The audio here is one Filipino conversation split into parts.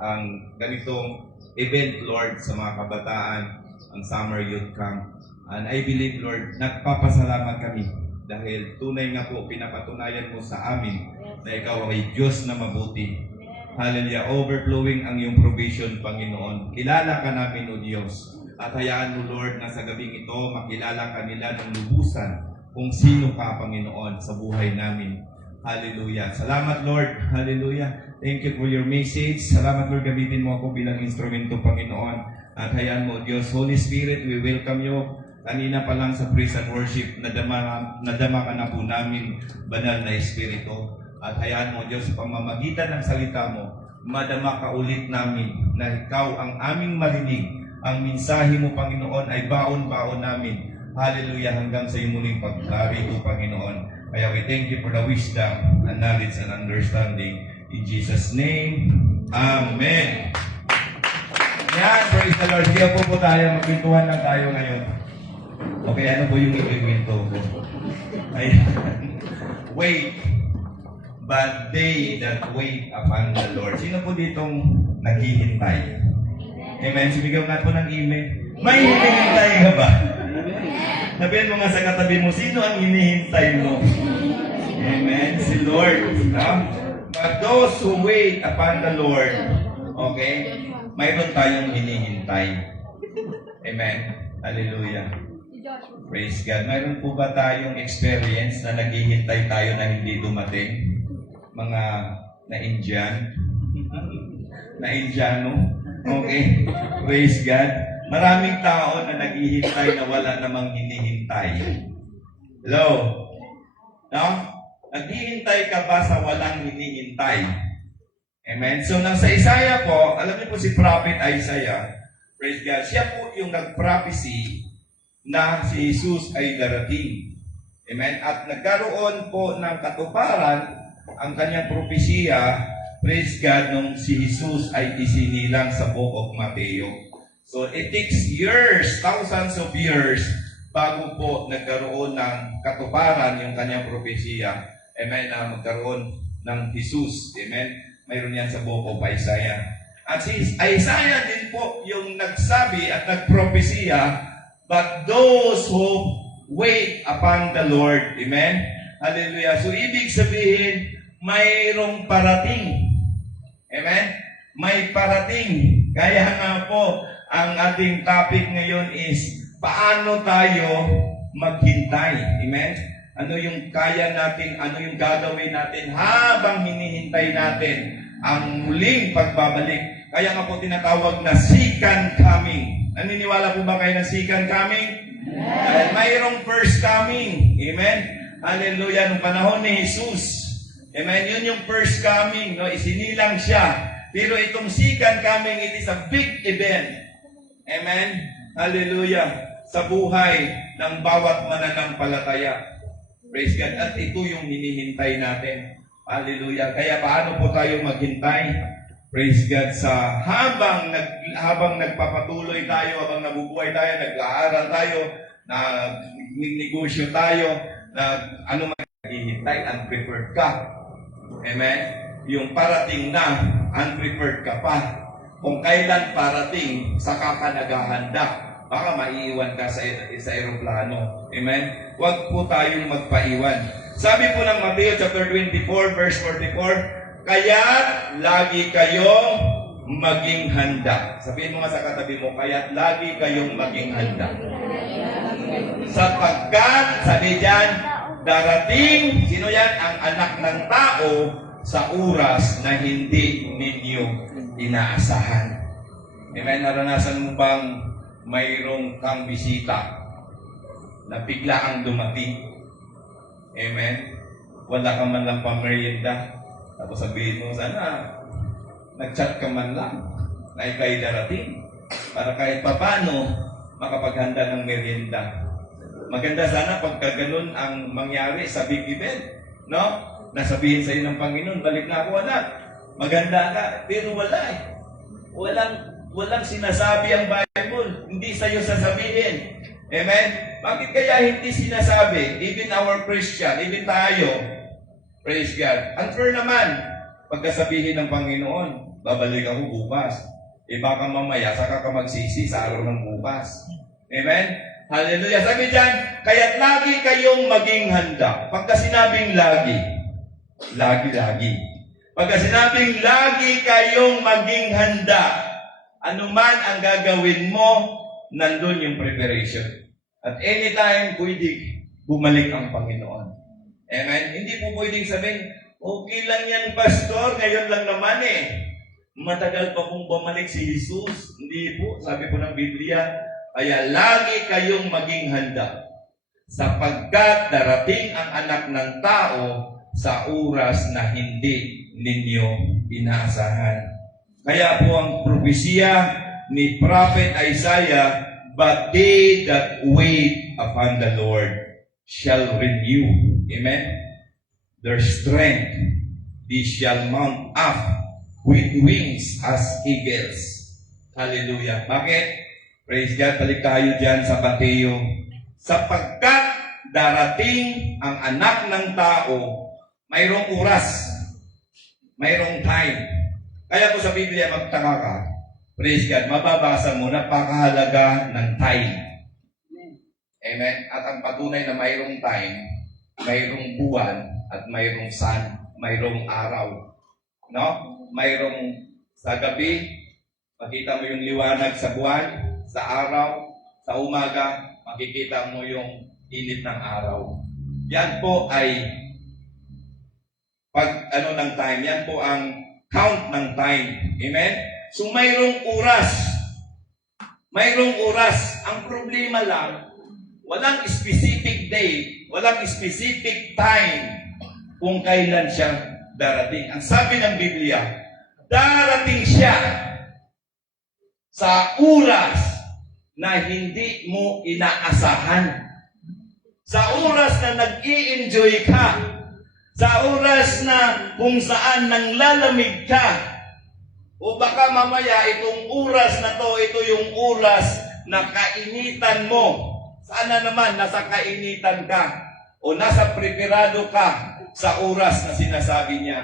ang ganitong event, Lord, sa mga kabataan, ang Summer Youth Camp. And I believe, Lord, nagpapasalamat kami dahil tunay nga po pinapatunayan mo sa amin na ikaw ay Diyos na mabuti. Hallelujah. Overflowing ang iyong provision, Panginoon. Kilala ka namin, O Diyos. At hayaan mo, Lord, na sa gabing ito, makilala ka nila ng lubusan kung sino ka, Panginoon, sa buhay namin. Hallelujah. Salamat, Lord. Hallelujah. Thank you for your message. Salamat, Lord. Gamitin mo ako bilang instrumento, Panginoon. At hayaan mo, Diyos, Holy Spirit, we welcome you. Kanina pa lang sa praise and worship, nadama ka na po namin, banal na Espiritu. At hayaan mo, Diyos, sa pamamagitan ng salita mo, madama ka ulit namin na ikaw ang aming marinig. Ang mensahe mo, Panginoon, ay baon-baon namin. Hallelujah, hanggang sa iyong muling pagkarito, Panginoon. Kaya we thank you for the wisdom and knowledge and understanding. In Jesus' name, Amen. Yan, praise the Lord. Sige po tayo, magpintuhan lang tayo ngayon. Okay, ano po yung ikikwento ko? Ayan. Wait, but they that wait upon the Lord. Sino po ditong naghihintay? Amen. Sumigaw nga po ng email. May hinihintay ka ba? Sabihin mo nga sa katabi mo, sino ang hinihintay mo? Amen. Si Lord. No? But those who wait upon the Lord, okay, mayroon tayong hinihintay. Amen. Hallelujah. Praise God. Mayroon po ba tayong experience na naghihintay tayo na hindi dumating? Mga na-Indian? Na-Indiano? Okay. Praise God. Maraming tao na naghihintay na wala namang hinihintay. Hello? No? Naghihintay ka ba sa walang hinihintay? Amen? So, nang sa Isaiah po, alam niyo po si Prophet Isaiah, praise God, siya po yung nag-prophecy na si Jesus ay darating. Amen? At nagkaroon po ng katuparan ang kanyang propesya, praise God, nung si Jesus ay isinilang sa Book of Mateo. So, it takes years, thousands of years, bago po nagkaroon ng katuparan yung kanyang propesya. Amen? Na magkaroon ng Jesus. Amen? Mayroon yan sa Book of Isaiah. At si Isaiah din po yung nagsabi at nagpropesya, but those who wait upon the Lord. Amen? Hallelujah. So, ibig sabihin, mayroong parating. Amen? May parating. Kaya nga po, ang ating topic ngayon is, paano tayo maghintay? Amen? Ano yung kaya natin, ano yung gagawin natin habang hinihintay natin ang muling pagbabalik. Kaya nga po tinatawag na second coming. Naniniwala po ba kayo na second coming? Yes. Mayroong first coming. Amen? Hallelujah. Nung panahon ni Jesus. Amen? Yun yung first coming. No? Isinilang siya. Pero itong second coming, it is a big event. Amen? Hallelujah. Sa buhay ng bawat mananampalataya. Praise God. At ito yung hinihintay natin. Hallelujah. Kaya paano po tayo maghintay? Praise God. Sa habang nagpapatuloy tayo, habang nabubuhay tayo, nag-aaral tayo, nagnegosyo tayo, ano man hihintay, unprepared ka. Amen? Yung parating na, unprepared ka pa. Kung kailan parating, saka ka naghahanda. Baka maiiwan ka sa aeroplano. Amen? Huwag po tayong magpaiwan. Sabi po ng Mateo chapter 24, verse 44, kaya lagi kayong maging handa. Sabihin mo nga sa katabi mo, kaya lagi kayong maging handa. Sapagkat, sabi dyan, darating, sino yan? Ang anak ng tao sa oras na hindi ninyo inaasahan. Amen? Naranasan mo bang mayroong kang bisita na bigla ang dumating? Amen? Wala ka man lang pamerienda. Tapos sabihin mo, sana nag-chat ka man lang na ikay darating para kahit papano makapaghanda ng merienda. Maganda sana pagka ganun ang mangyari sa big event, no? Nasabihin sa iyo ng Panginoon, balik na ako anak. Maganda ka, pero wala eh. Walang sinasabi ang Bible. Hindi sa iyo sasabihin. Amen? Bakit kaya hindi sinasabi? Even our Christian, even tayo, praise God. Unfair naman, pagkasabihin ng Panginoon. babalik ako bukas. Baka mamaya, saka ka magsisi sa araw ng bukas. Amen? Hallelujah. Sabi dyan, kaya't lagi kayong maging handa. Pagka sinabing lagi, lagi. Pagka sinabing lagi kayong maging handa, anuman ang gagawin mo, nandun yung preparation. At anytime, pwede bumalik ang Panginoon. Amen? Hindi po pwedeng sabihin, okay lang yan, Pastor, ngayon lang naman Matagal pa pong bumalik si Jesus. Hindi po, sabi po ng Biblia, kaya lagi kayong maging handa sapagkat darating ang anak ng tao sa oras na hindi ninyo inaasahan. Kaya po ang propesya ni Prophet Isaiah, but they that wait upon the Lord shall renew. Amen? Their strength, they shall mount up with wings as eagles. Hallelujah. Bakit? Praise God. Balik tayo dyan sa Mateo. Sapagkat darating ang anak ng tao, mayroong oras, mayroong time. Kaya po sa Biblia, magtaka ka, praise God, mababasa mo, napakahalaga ng time. Amen? At ang patunay na mayroong time, mayroong buwan, at mayroong sun, mayroong araw. No? Mayroong sa gabi, makita mo yung liwanag sa buwan, sa araw, sa umaga, makikita mo yung init ng araw. Yan po ay ng time. Yan po ang count ng time. Amen? So mayroong oras. Mayroong oras. Ang problema lang, walang specific day, walang specific time kung kailan siya darating. Ang sabi ng Biblia, darating siya sa oras na hindi mo inaasahan. Sa oras na nag-i-enjoy ka. Sa oras na kung saan nang lalamig ka. O baka mamaya itong oras na to, ito yung oras na kainitan mo. Sana naman nasa kainitan ka o nasa preparado ka sa oras na sinasabi niya.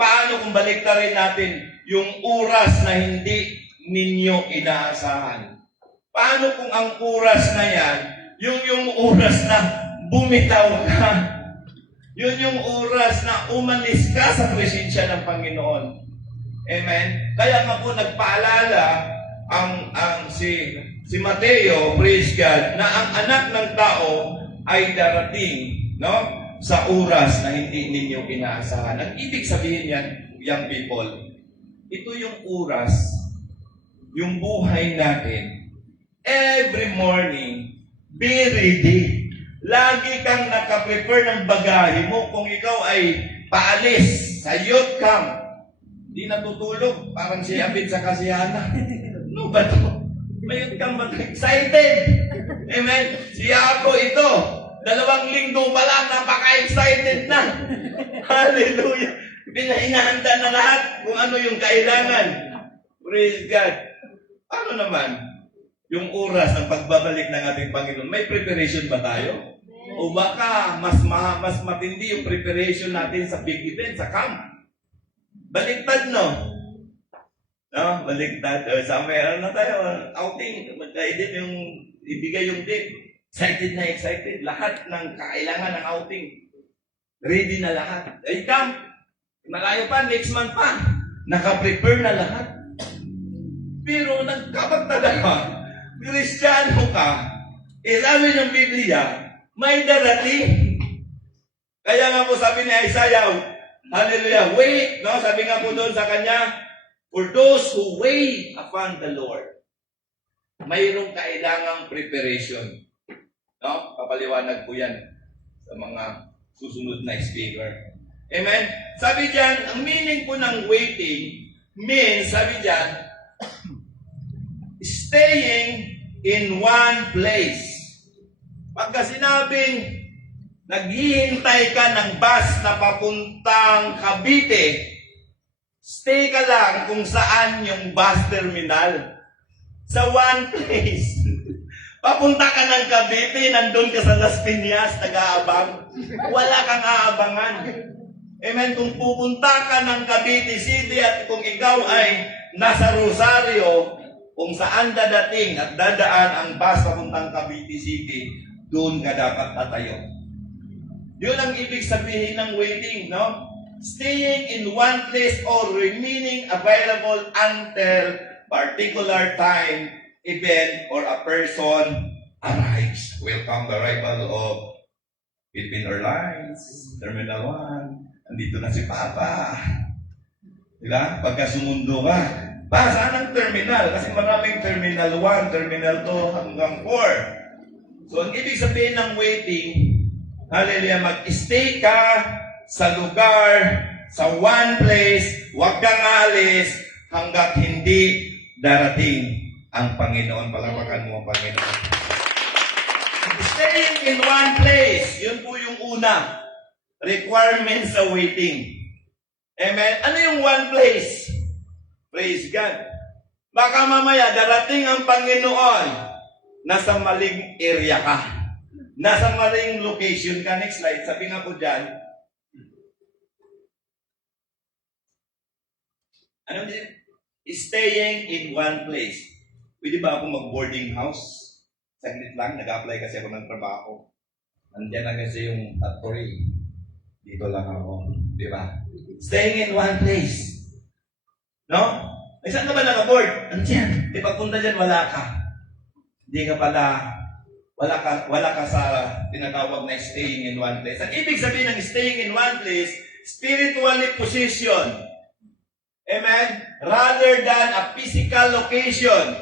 Paano kung baliktarin natin yung oras na hindi ninyo inaasahan? Paano kung ang oras na yan, yung oras na bumitaw ka, yung oras na umalis ka sa presensya ng Panginoon? Amen? Kaya nga po nagpaalala si Mateo, praise God, na ang anak ng tao ay darating, no? Sa oras na hindi ninyo inaasahan. Ang ibig sabihin yan, young people, ito yung oras, yung buhay natin. Every morning, be ready. Lagi kang nakaprepare ng bagahe mo kung ikaw ay paalis sa youth camp. Di natutulog, parang si Abid sa Kasiana. No ba to? May youth camp ba? Excited! Amen? Siya ako ito. 2 linggo pa lang, napaka-excited na. Hallelujah. Pinahingahanda na lahat kung ano yung kailangan. Praise God. Ano naman? Yung oras ng pagbabalik ng ating Panginoon, may preparation ba tayo? O baka mas matindi yung preparation natin sa big event, sa camp? Baliktad, no? No? Baliktad. Somewhere, ano tayo? Outing. Magka-edit yung, ibigay yung date. Excited na excited. Lahat ng kailangan ng outing. Ready na lahat. Ay, camp. Malayo pa, next month pa. Naka-prepare na lahat. Pero nagkapagtagala, Kristiyano ka, sabi ng Biblia, may darating. Kaya nga po sabi ni Isaiah, hallelujah, wait, no? Sabi nga po doon sa kanya, for those who wait upon the Lord, mayroong kailangang preparation. No? Papaliwanag po yan sa mga susunod na speaker. Amen? Sabi diyan, ang meaning po ng waiting means, sabi diyan, staying in one place. Pagka sinabing naghihintay ka ng bus na papuntang Cavite, stay ka lang kung saan yung bus terminal. Sa one place. Papunta ka ng Cavite, nandun ka sa Las Piñas, nag-aabang. Wala kang aabangan. Amen? Kung pupunta ka ng Cavite City at kung ikaw ay nasa Rosario, kung saan dadating at dadaan ang bus papuntang Cavite City, doon ka dapat tatayo. Yun ang ibig sabihin ng waiting, no? Staying in one place or remaining available until particular time, event, or a person arrives. Welcome the arrival of Philippine Airlines, Terminal 1. Andito na si Papa. Diba? Pagka sumundo ka, pa, saan ang terminal? Kasi maraming Terminal 1, Terminal 2, hanggang 4. So, ang ibig sabihin ng waiting, hallelujah, mag-stay ka sa lugar, sa one place, huwag kang alis hanggat hindi darating ang Panginoon. Palapakan mo ang Panginoon. Staying in one place, yun po yung una. Requirements sa waiting. Amen? Ano yung one place? Praise God. Baka mamaya darating ang Panginoon, nasa maling area ka. Nasa maling location ka. Next slide. Sabi nga po dyan. Ano din? Staying in one place. Pwede ba ako mag-boarding house? Saglit lang. Nag-apply kasi ako ng trabaho. Nandiyan na kasi yung factory. Dito lang ako. Di ba? Staying in one place. No? Eh, saan ka ba naka-board? Andiyan. Di pagpunta dyan, wala ka. Hindi ka pala, wala ka sa tinatawag na staying in one place. Ang ibig sabihin ng staying in one place, spiritually position. Amen? Rather than a physical location.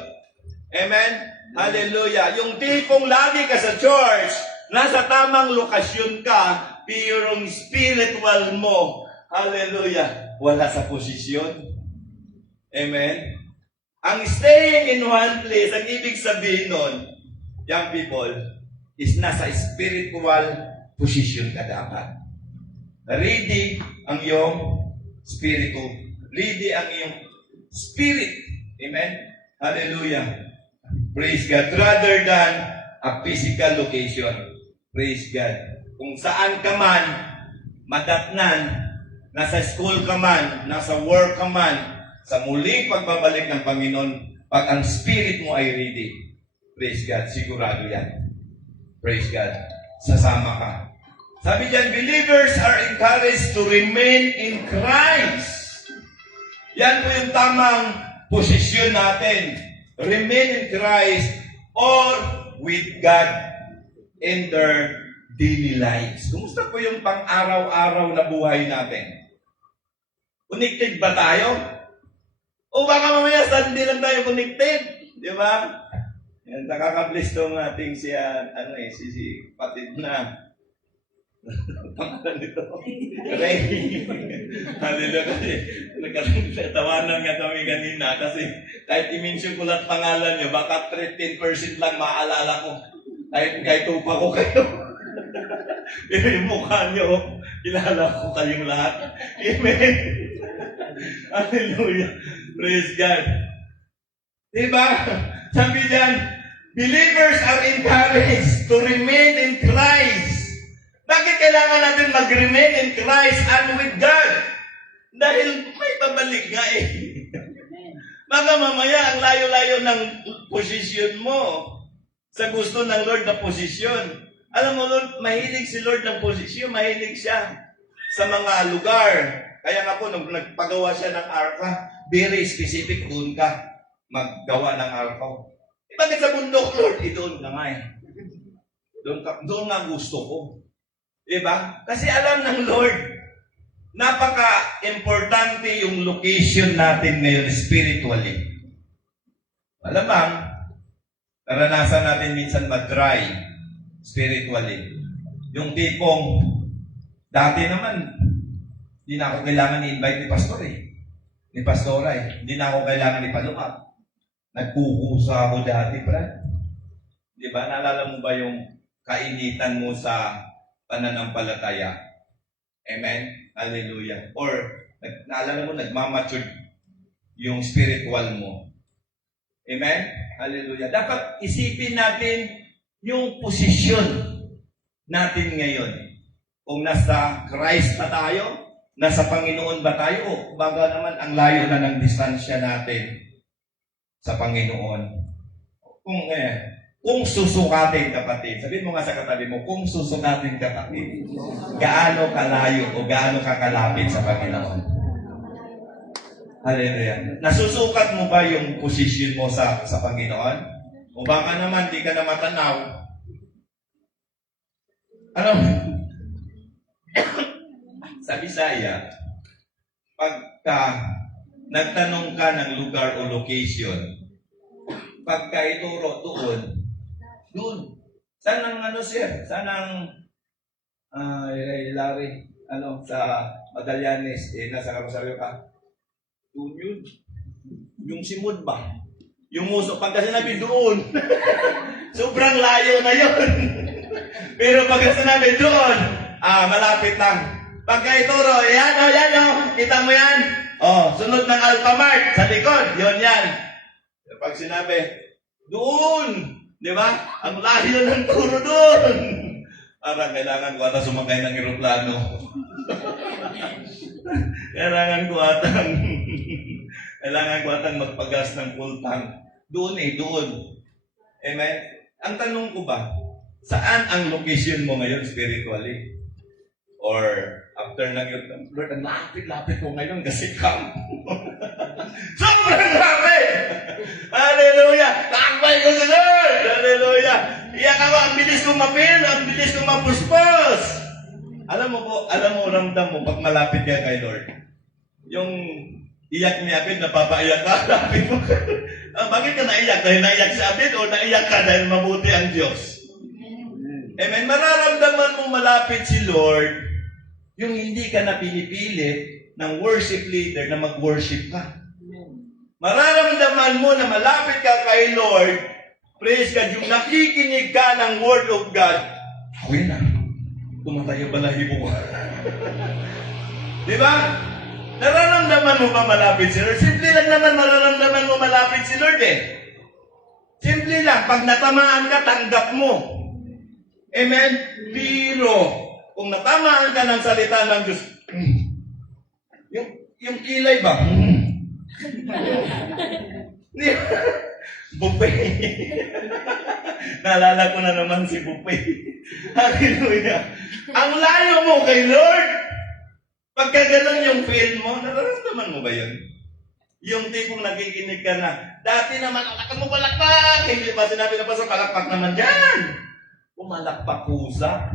Amen? Hallelujah. Yung tipong lagi ka sa church, nasa tamang lokasyon ka, pero yung spiritual mo, hallelujah, wala sa posisyon. Amen? Ang staying in one place, ang ibig sabihin nun, young people, is nasa spiritual position ka dapat. Ready ang iyong spirito. Ready ang iyong spirit. Amen? Hallelujah. Praise God. Rather than a physical location. Praise God. Kung saan ka man, madatnan, nasa school ka man, nasa work ka man, sa muling pagbabalik ng Panginoon, pag ang spirit mo ay ready, praise God, sigurado yan. Praise God. Sasama ka. Sabi diyan, believers are encouraged to remain in Christ. Yan po yung tamang posisyon natin. Remain in Christ or with God in their daily lives. Kumusta po yung pang-araw-araw na buhay natin? Connected ba tayo? O baka mamaya Sunday lang tayo connected? Di ba? Yan, nakaka-bless itong ating siya, si Patid na. Pangalan nito. Ray. Hallelujah. Kasi nagkatawanan nga kami kanina kasi kahit i-mention ko lahat pangalan nyo, baka 13% lang maalala ko. Kahit tupa ko kayo. Pero yung mukha nyo, kilala ko kayong lahat. Amen. Hallelujah. Praise God. Diba? Sabi diyan, believers are encouraged to remain in Christ. Bakit kailangan natin mag-remain in Christ and with God? Dahil may pabalik nga eh. Baka mamaya ang layo-layo ng posisyon mo sa gusto ng Lord na posisyon. Alam mo, Lord, mahilig si Lord ng posisyon, mahilig siya sa mga lugar. Kaya nga po, nung nagpagawa siya ng arka, very specific, doon ka maggawa ng arka. Eh, bakit sa bundok, Lord? Doon ka nga eh. Doon nga gusto ko. Diba? Kasi alam ng Lord, napaka-importante yung location natin ngayon spiritually. Malamang, naranasan natin minsan mag-dry spiritually. Yung tipong, dati naman, hindi na ako kailangan i-invite ni Pastor eh. Ni Pastora eh. Hindi na ako kailangan ipalukap. Nagkukusa ako dati, Brad. Di ba? Naalala mo ba yung kainitan mo sa pananampalataya? Amen? Hallelujah. Or, naalala mo, nagmamature yung spiritual mo. Amen? Hallelujah. Dapat isipin natin yung posisyon natin ngayon. Kung nasa Christ na tayo, Nasa Panginoon ba tayo? O baga naman ang layo na ng distansya natin sa Panginoon. Kung susukatin, kapatid, sabihin mo nga sa katabi mo, kung susukatin, kapatid, gaano kalayo o gaano kakalapit sa Panginoon? Hallelujah. Nasusukat mo ba yung position mo sa Panginoon? O baka naman di ka na matanaw? Ano? Sa Bisaya, pagka nagtanong ka ng lugar o location, pagka ituro doon. Saan ang sir? Saan ang Larry? Sa Magallanes, nasa Rosario ka? Doon yun. Yung simod ba? Yung muso, pagka sinabi doon, sobrang layo na yun. Pero pagka sinabi doon, malapit lang. Pagka ituro, yan o, kita mo yan? Sunod ng Alphamart, sa likod, yun yan. Pag sinabi, doon, di ba? Ang layo ng turo doon. Parang kailangan ko ata sumakay ng eroplano. Kailangan ko atang magpagas ng full tank. Doon. Amen? Ang tanong ko ba, saan ang location mo ngayon spiritually? Or after Lord, ang lapit-lapit ko ngayon kasi camp. Sobrang lapit! Hallelujah! Takbay ko sa Lord! Hallelujah! Iyak ako, ang bilis kong mapil, ang bilis kong mapuspos! Alam mo, ramdam mo, pag malapit ka kay Lord, yung iyak ni Abid, napapaiyak ka, lapit mo. Bakit ka naiyak? Dahil naiyak si Abid o naiyak ka dahil mabuti ang Diyos? Amen. Mararamdaman mo malapit si Lord, yung hindi ka na pinipilit ng worship leader na mag-worship ka. Mararamdaman mo na malapit ka kay Lord, praise God, yung nakikinig ka ng Word of God, okay na. Tumatayo balahibo ko. Di ba? Nararamdaman mo ba malapit si Lord? Simple lang naman mararamdaman mo malapit si Lord eh. Simple lang. Pag natamaan ka, tanggap mo. Amen? Pero, kung natamaan ka ng salita ng Diyos, yung kilay ba? Buffet. Naalala ko na naman si Buffet. Hallelujah. Ang layo mo kay Lord. Pagka ganun yung feel mo, nararamdaman mo ba yun? Yung tipong nakikinig ka na, dati naman, alakan mo palakpak! Hindi ba sinabi na pa sa palakpak naman dyan? Pumalakpak pusa.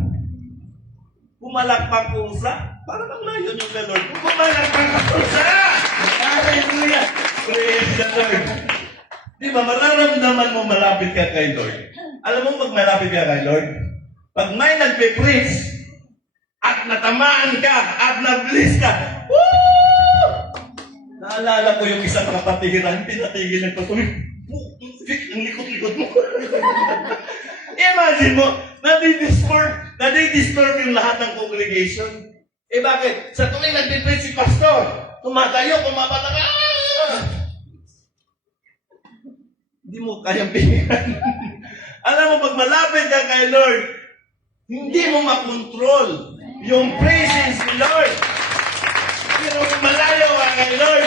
Pumalakpak pusa. Parang ang layo yung kay Lord. Pumalakpak pusa! Hallelujah! Praise the Lord. Di ba, mararamdaman mo malapit ka kay Lord. Alam mo, pag malapit ka kay Lord, pag may nagpe-preach, at natamaan ka, at na-bless ka, woo! Naalala ko yung isang kapatiran, pinatigil ng patuloy. Ang likot-likot mo. Imagine mo, nadi-disturb yung lahat ng congregation. Bakit? Sa tuwing nagpe-preach si pastor, tumatayo, kumabata ka, hindi mo kayang pinggan. Alam mo, pag malapit ka kay Lord, hindi mo makontrol yung presence ni Lord. Pero kung malayo ka kay Lord,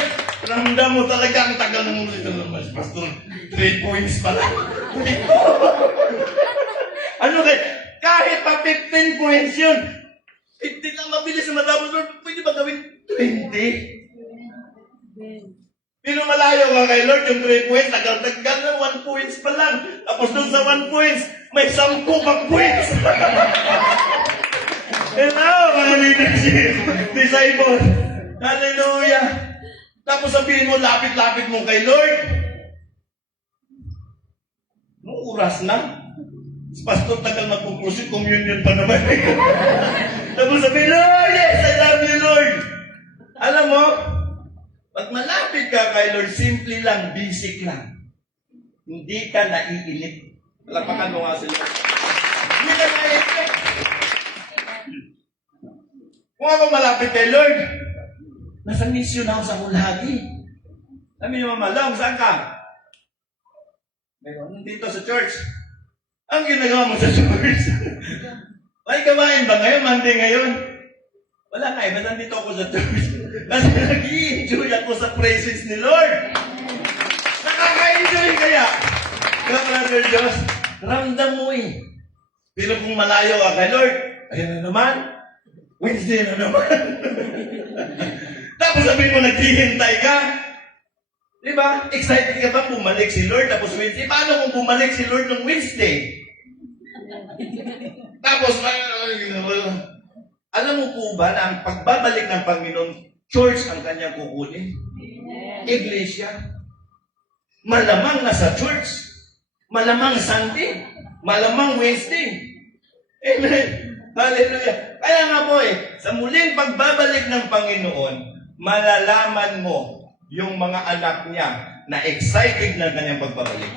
ramdam mo talaga ang tagal ng ulit ng mas. Pastor, 3 points pa lang. Ano kahit pa 15 points yun, 15 lang mabilis na matapos, Lord, pwede ba gawin 20? Pero malayo ka kay Lord, yung 3 points, tagal-tagal na 1 points pa lang. Tapos doon sa 1 points, may 10 pang points. Hello, mga leadership, disciple. Hallelujah. Tapos sabihin mo, lapit-lapit mo kay Lord. Nung oras na. Pastor, tagal magpupusin, communion pa naman. Tapos sabihin, Lord, yes, I love you, Lord. Alam mo, pag malapit ka kay Lord, simple lang, basic lang. Hindi ka naiinip. Lapakan mo nga sila. Hindi ka naiinip. Kung ako malapit kay Lord, nasa mission ako sa Hulagi. Sabi niyo, Mama, saan ka? Meron dito sa church. Ang ginagawa mo sa church? May gawain ba ngayon? Monday ngayon? Wala nga basta nandito ako sa church. Kasi nag-i-enjoy ako sa presence ni Lord. Nakaka-enjoy kaya. Kaya brother Diyos, ramdam mo eh. Pero kung malayo ka kay Lord, ayun na naman, Wednesday na naman. Tapos sabihin mo, naghihintay ka. Diba? Excited ka ba bumalik si Lord tapos Wednesday? Paano kung bumalik si Lord ng Wednesday? Tapos, alam mo po ba na ang pagbabalik ng Panginoon, church ang kanyang kukunin? Iglesia. Malamang nasa church. Malamang Sunday. Malamang Wednesday. Amen. Hallelujah. Kaya nga po sa muling pagbabalik ng Panginoon, malalaman mo yung mga anak niya na excited na kanyang pagbabalik.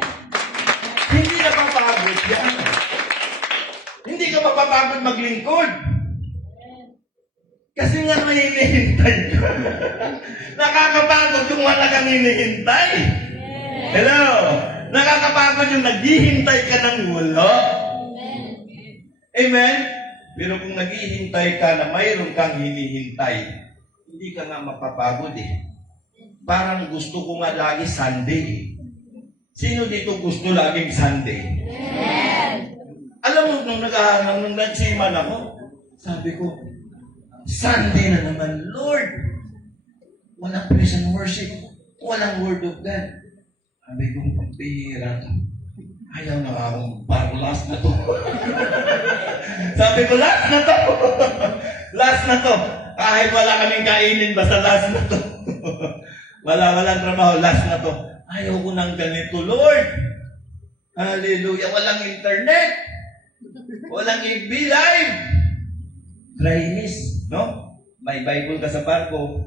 Hindi na papagod yan. Hindi ka mapapagod maglingkod. Kasi nga may hinihintay ka. Nakakapagod yung wala kang hinihintay. Hello? Nakakapagod yung naghihintay ka ng wala. Amen? Pero kung naghihintay ka na mayroon kang hinihintay, hindi ka nga mapapagod Parang gusto ko nga lagi Sunday. Sino dito gusto laging Sunday? Alam mo, nung nagsiman ako, sabi ko, Sunday na naman, Lord. Walang praise and worship. Walang word of God. Sabi ko, pagpihira to. Ayaw na akong last na to. Sabi ko, last na to. Last na to. Kahit wala kaming kainin, basta last na to. Walang trabaho, last na to. Ayaw ko ng ganito, Lord. Hallelujah. Walang internet. Walang FB Live. Dryness, no? May Bible ka sa barko.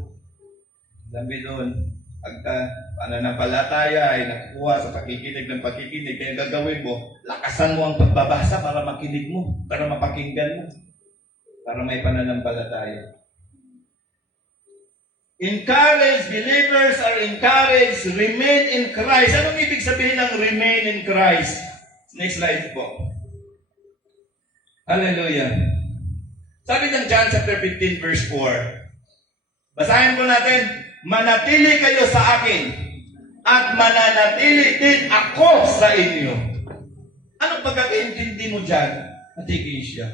Sabi doon, pagka pananampalataya ay nakukuha sa pakikinig ng pakikinig, kaya gagawin mo, lakasan mo ang pagbabasa para makinig mo, para mapakinggan mo, para may pananampalataya. Encourage, believers are encouraged, remain in Christ. Anong ibig sabihin ng remain in Christ? Next slide po. Hallelujah. Sabi ng John chapter 15 verse 4. Basahin po natin, manatili kayo sa akin at mananatili din ako sa inyo. Anong pagkakaintindi mo dyan? Matigil siya.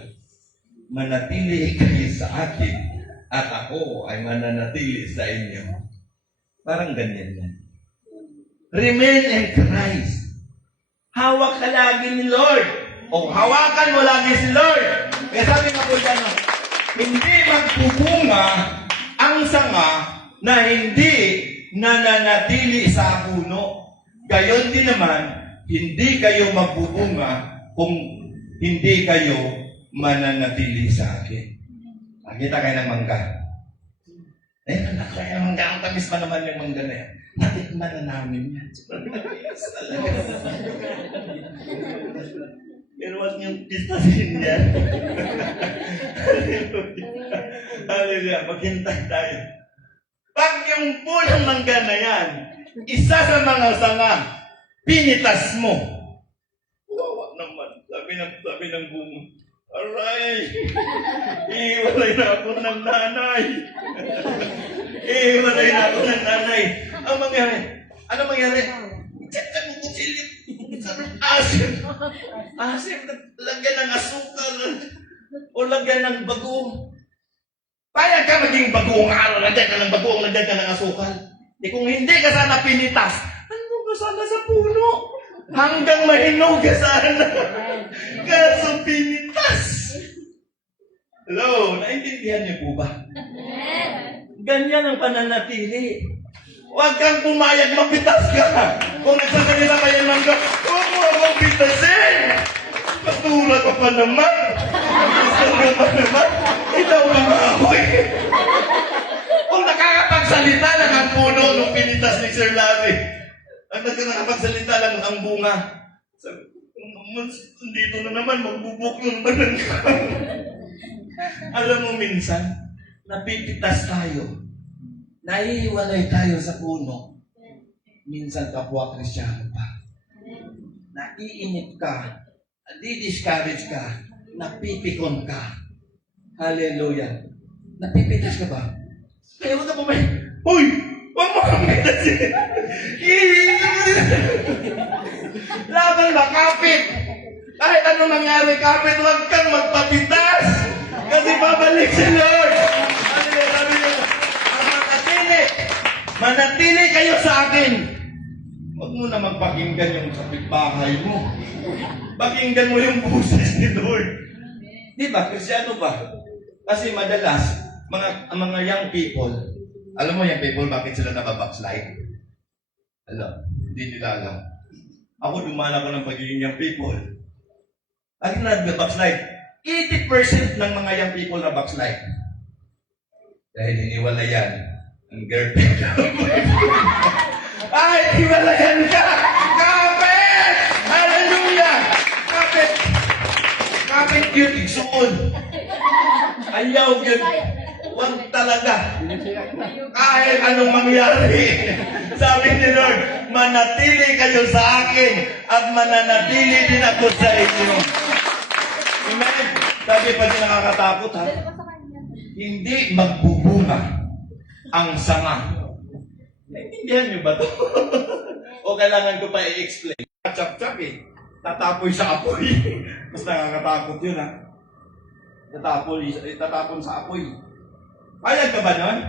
Manatili kayo sa akin at ako ay mananatili sa inyo. Parang ganyan yan. Remain in Christ. Hawak ka lagi ni Lord. O hawakan mo lagi si Lord. Kaya sabi nga po dyan, hindi magbubunga ang sanga na hindi nananatili sa puno. Gayon din naman, hindi kayo magbubunga kung hindi kayo mananatili sa akin. Nakita kayo ng mangga. Anak ko yung mangga. Ang tamis pa naman yung mangga na yan. Natikman na namin yan. Pero wag niyong pistasin yan. Hallelujah. Maghintay tayo. Pag yung punong mangga na yan, isa sa mga sanga, pinitas mo. Wawa naman. Sabi ng bunga. Aray! Iiwalay na ako ng nanay. Iiwalay na ako ng nanay. Ang mangyari? Ano mangyari? Check ka mo kusilip. Asim. Asim. Lagyan ng asukal. O lagyan ng bagoong. Payag ka maging bagoong araw. Lagyan ka ng bagoong. Lagyan ka ng asukal. Kung hindi ka sana pinitas, ano ka sana sa puno? Hanggang mahinog ka sana. Kaso pinitas. Hello, naintindihan niyo po ba? Ganyan ang pananatili. Huwag kang pumayag, mapitas ka. Kung nagsasalita kayo ng huwag mo akong pitasin. Patula ka pa naman. Gusto ka pa naman. Ikaw mga ako'y. Kung nakakapagsalita lang ang puno nung pinitas ni Sir Larry, ang nakakapagsalita lang ang bunga, dito na naman, magbubuk yung banan ka. Alam mo minsan, napipitas tayo. Naiiwalay tayo sa puno. Minsan kapwa Kristyano pa. Naiinip ka. Di-discourage ka. Napipikon ka. Hallelujah. Napipitas ka ba? Kaya huwag ka pumayag. Uy! Huwag mo kang pitas eh! Laban ba? Kapit! Kahit anong nangyari, kapit, huwag kang magpapitas! Kasi babalik si Lord! Sabi niya, manatili kayo sa akin! Huwag mo na magpakinggan yung kapitbahay mo. Pakinggan mo yung boses ni Lord. Di ba? Kristyano ba? Kasi madalas, mga young people, alam mo young people, bakit sila nababackslide? Alam, hindi nila alam. Ako, dumaan ako ng pagiging young people. Bakit na nag-backslide? 80% ng mga young people na backslide. Dahil iniwalayan ang girlfriend. Ay, iniwalayan ka! Kapit! Hallelujah! Kapit! Kapit yun, igsuon. Ayaw yun. Huwag talaga. Kahit anong mangyari. Sabi ni Lord, manatili kayo sa akin at mananatili din ako sa inyo. Amen? Sabi pa din nakakatakot ha. Hindi magbubunga ang sanga. Naintindihan niyo ba ito? O kailangan ko pa i-explain? Chap-chap eh. Tatapoy sa apoy. Mas nakakatakot yun ha. Tatapon sa apoy. Payag ka ba nun?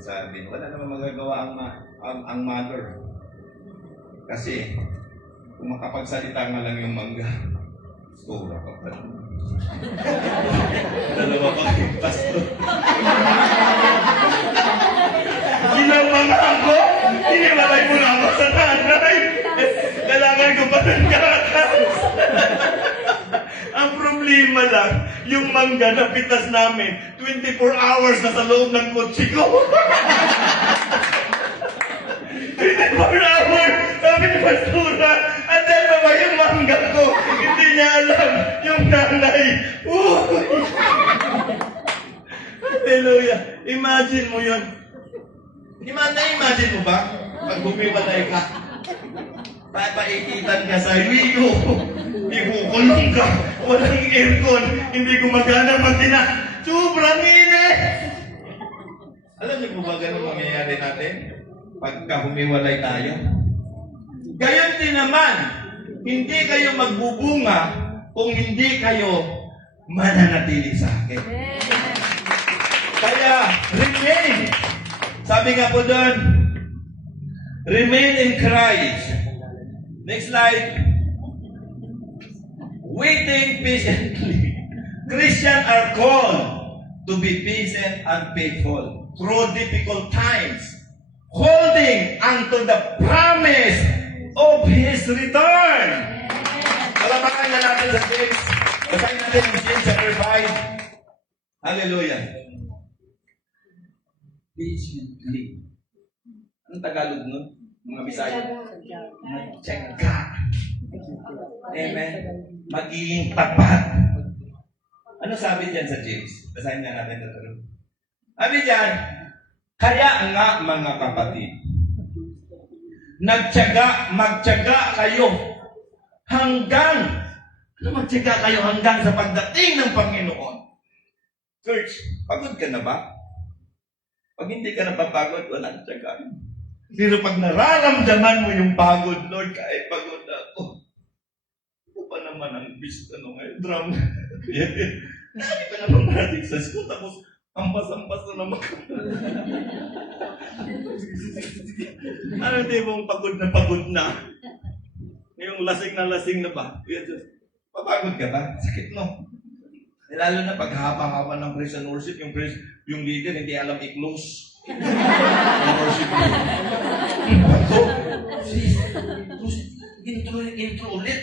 Sabi, wala naman magagawa ang mother. Kasi, kung makapagsalita nga lang yung mangga, sura ka pa. Dalawa pa kayong pastor. Ginamang ako, hinimalay mo na ako sa nanay. Kailangan ko pa ng gatas. Ang problema lang, yung mangga na pitas namin, 24 hours na sa loob ng kotse ko. 24 hours! Sabi ni Pastora, andan pa ba yung mangga ko? Hindi niya alam yung nanay. Hallelujah! Imagine mo yun. Na-imagine mo ba? Pag bumibalay ka, papaikitan ka sa ligo, ikukulong ka, walang aircon, hindi gumagana makina, sobrang init! Alam niyo po ba ganun mangyayari natin? Pagka humiwalay tayo? Gayon din naman, hindi kayo magbubunga kung hindi kayo mananatili sa akin. Kaya, remain! Sabi nga po doon, remain in Christ. Next slide. Waiting patiently. Christians are called to be patient and faithful through difficult times, holding unto the promise of His return. Palapakan na natin sa James. Basahin natin ang James chapter 5. Hallelujah. Patiently. Anong Tagalog nun? Mga Bisaya? Magtyaga. Amen. Magiging tapat. Ano sabi diyan sa James? Basahin nga natin ito. Sabi diyan, kaya nga mga kapatid, magtyaga kayo hanggang, magtyaga kayo hanggang sa pagdating ng Panginoon. Church, pagod ka na ba? Pag hindi ka napapagod, walang tyaga. Pero pag nararamdaman mo yung pagod, Lord, kahit pagod ako, ako pa naman ang pista nung drum. Dami pa naman parating sa school, tapos ampas-ampas na naman. Ano mong pagod na? Yung lasing na ba? Papagod ka ba? Sakit no? Lalo na pag haba-haba ng praise and worship, yung leader hindi alam i-close. Yung worship mo. Intro ulit.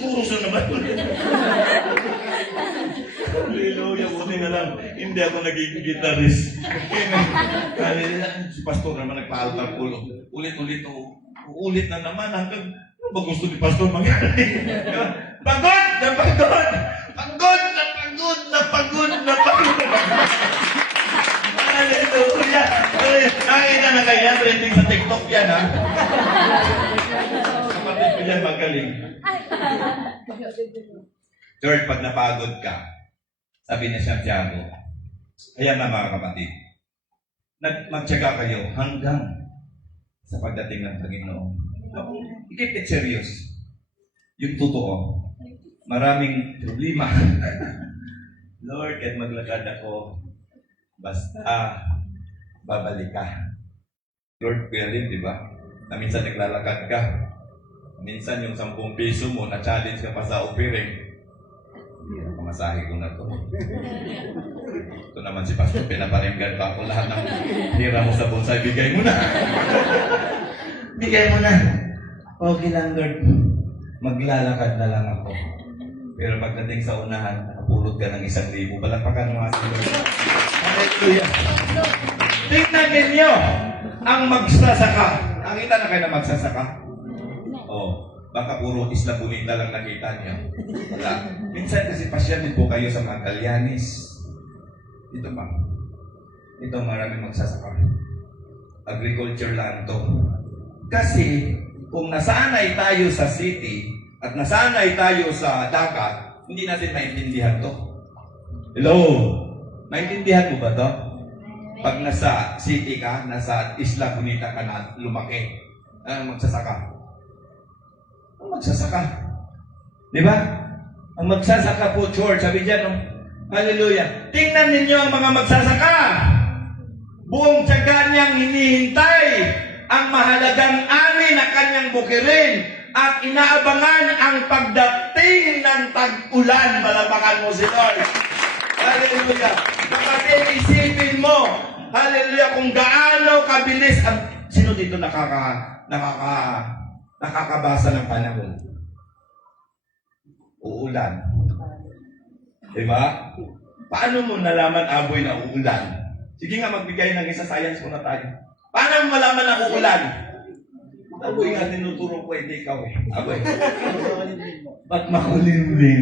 Kurus na naman ulit. Hallelujah, buti na lang. Hindi ako naging guitarist. Si Pastor naman nagpa-altar pulo. Ulit na naman hanggang ba gusto ni Pastor mangyari? Pagod! Hallelujah! Nakita na kaya trending sa TikTok yan, ha? Kapatid ko yan, magaling. George, pag napagod ka, sabi na Santiago, Kaya nga mga kapatid, magtiyaga kayo hanggang sa pagdating ng Panginoon. Keep it serious. Yung totoo. Maraming problema. Lord, kahit maglakad ako, basta babalik ka. Lord, kaya rin, di ba? Na minsan naglalakad ka. Minsan yung 10 piso mo, na-challenge ka pa sa opiring. Hindi na pamasahe ko na to. Ito naman si Pastor, pinaparinggan pa ako lahat ng hira mo sa bonsai. Bigay mo na. Bigay mo na. Okay lang, Lord. Maglalakad na lang ako. Pero pagdating sa unahan, nakapulot ka ng 1,000. Palakpakan mo nga si Lord. Hallelujah. Tingnan ninyo ang magsasaka. Nakita na kayo na magsasaka? Oh, baka puro Isla Bonita lang nakita niyo. Wala. Minsan kasi pasyanin po kayo sa Magallanes. Dito pa. Dito maraming magsasaka. Agriculture land to. Kasi kung nasanay tayo sa city at nasanay tayo sa dagat, hindi natin maintindihan to. Hello? Maintindihan mo ba to? Pag nasa city ka, nasa Isla Bonita ka na lumaki, magsasaka. Ang magsasaka. Di ba? Ang magsasaka po, George, sabi dyan, no? Hallelujah. Tingnan ninyo ang mga magsasaka. Buong tiyaga niyang hinihintay ang mahalagang ani na kanyang bukirin at inaabangan ang pagdating ng tag-ulan. Malapakan mo si Lord. Hallelujah. Kapatid, isipin mo, hallelujah, kung gaano kabilis ang... Sino dito nakakabasa ng panahon? Uulan. Diba? Paano mo nalaman, Aboy, na uulan? Sige nga, magbigay ng isa, science muna tayo. Paano mo malaman na uulan? Aboy nga, tinuturo ko, hindi ikaw eh. Aboy. Ba't makulimlim?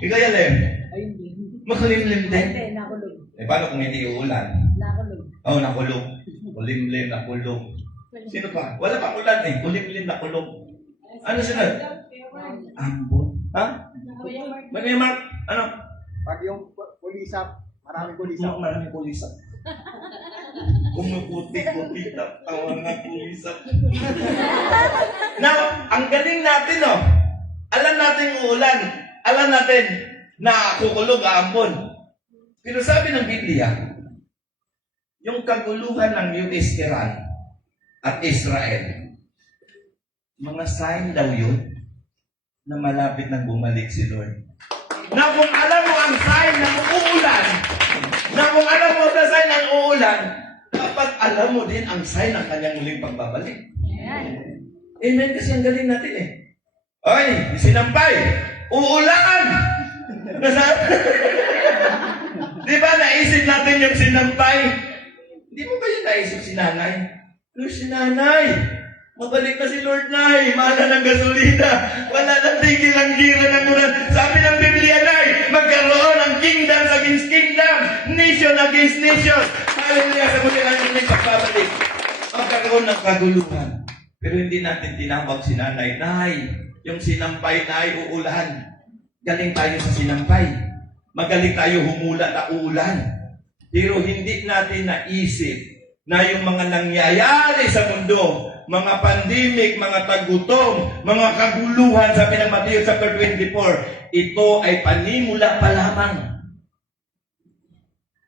Ikaw yan eh. Makulimlim din? Hindi, nakulog. Eh, paano kung hindi uulan? Nakulog. Oo, nakulog. Kulimlim, nakulog. Sino pa? Wala pa ulan eh. Kulimlim, nakulog. Ano sunod? Ambon. Ha? Bagay, Mark? Ano? Pag yung pulisap, maraming pulisap. Maraming pulisap. Kumuputi-puti, tawa nga pulisap. Now, ang galing natin, oh. Alam natin uulan. Alam natin na kukulog, aambon. Pero sabi ng Biblia, yung kaguluhan ng US, Iran at Israel, mga sign daw yun na malapit na bumalik si Lord. Na kung alam mo ang sign ng uulan, dapat alam mo din ang sign ng kanyang muling pagbabalik. Amen, kasi ang galing natin eh. Oy, sinampay, uulan! Di ba naisip natin yung sinampay? Hindi mo ba yung naisip si nanay? Lord, si nanay, mabalik na si Lord Nay, mahal ng gasolina, wala nang tigil ang gira ng ulan. Sabi ng Biblia, Nay, magkaroon ng kingdom against kingdom, nation against nation. Hallelujah, sa muli lang yung pagbabalik. Magkaroon ng kaguluhan. Pero hindi natin tinawag si nanay, Nay, yung sinampay na ay uulan. Galing tayo sa sinampay. Magaling tayo humula na uulan. Pero hindi natin naisip na yung mga nangyayari sa mundo, mga pandemic, mga tagutom, mga kaguluhan, sabi ng Matthew chapter 24, ito ay panimula pa lamang.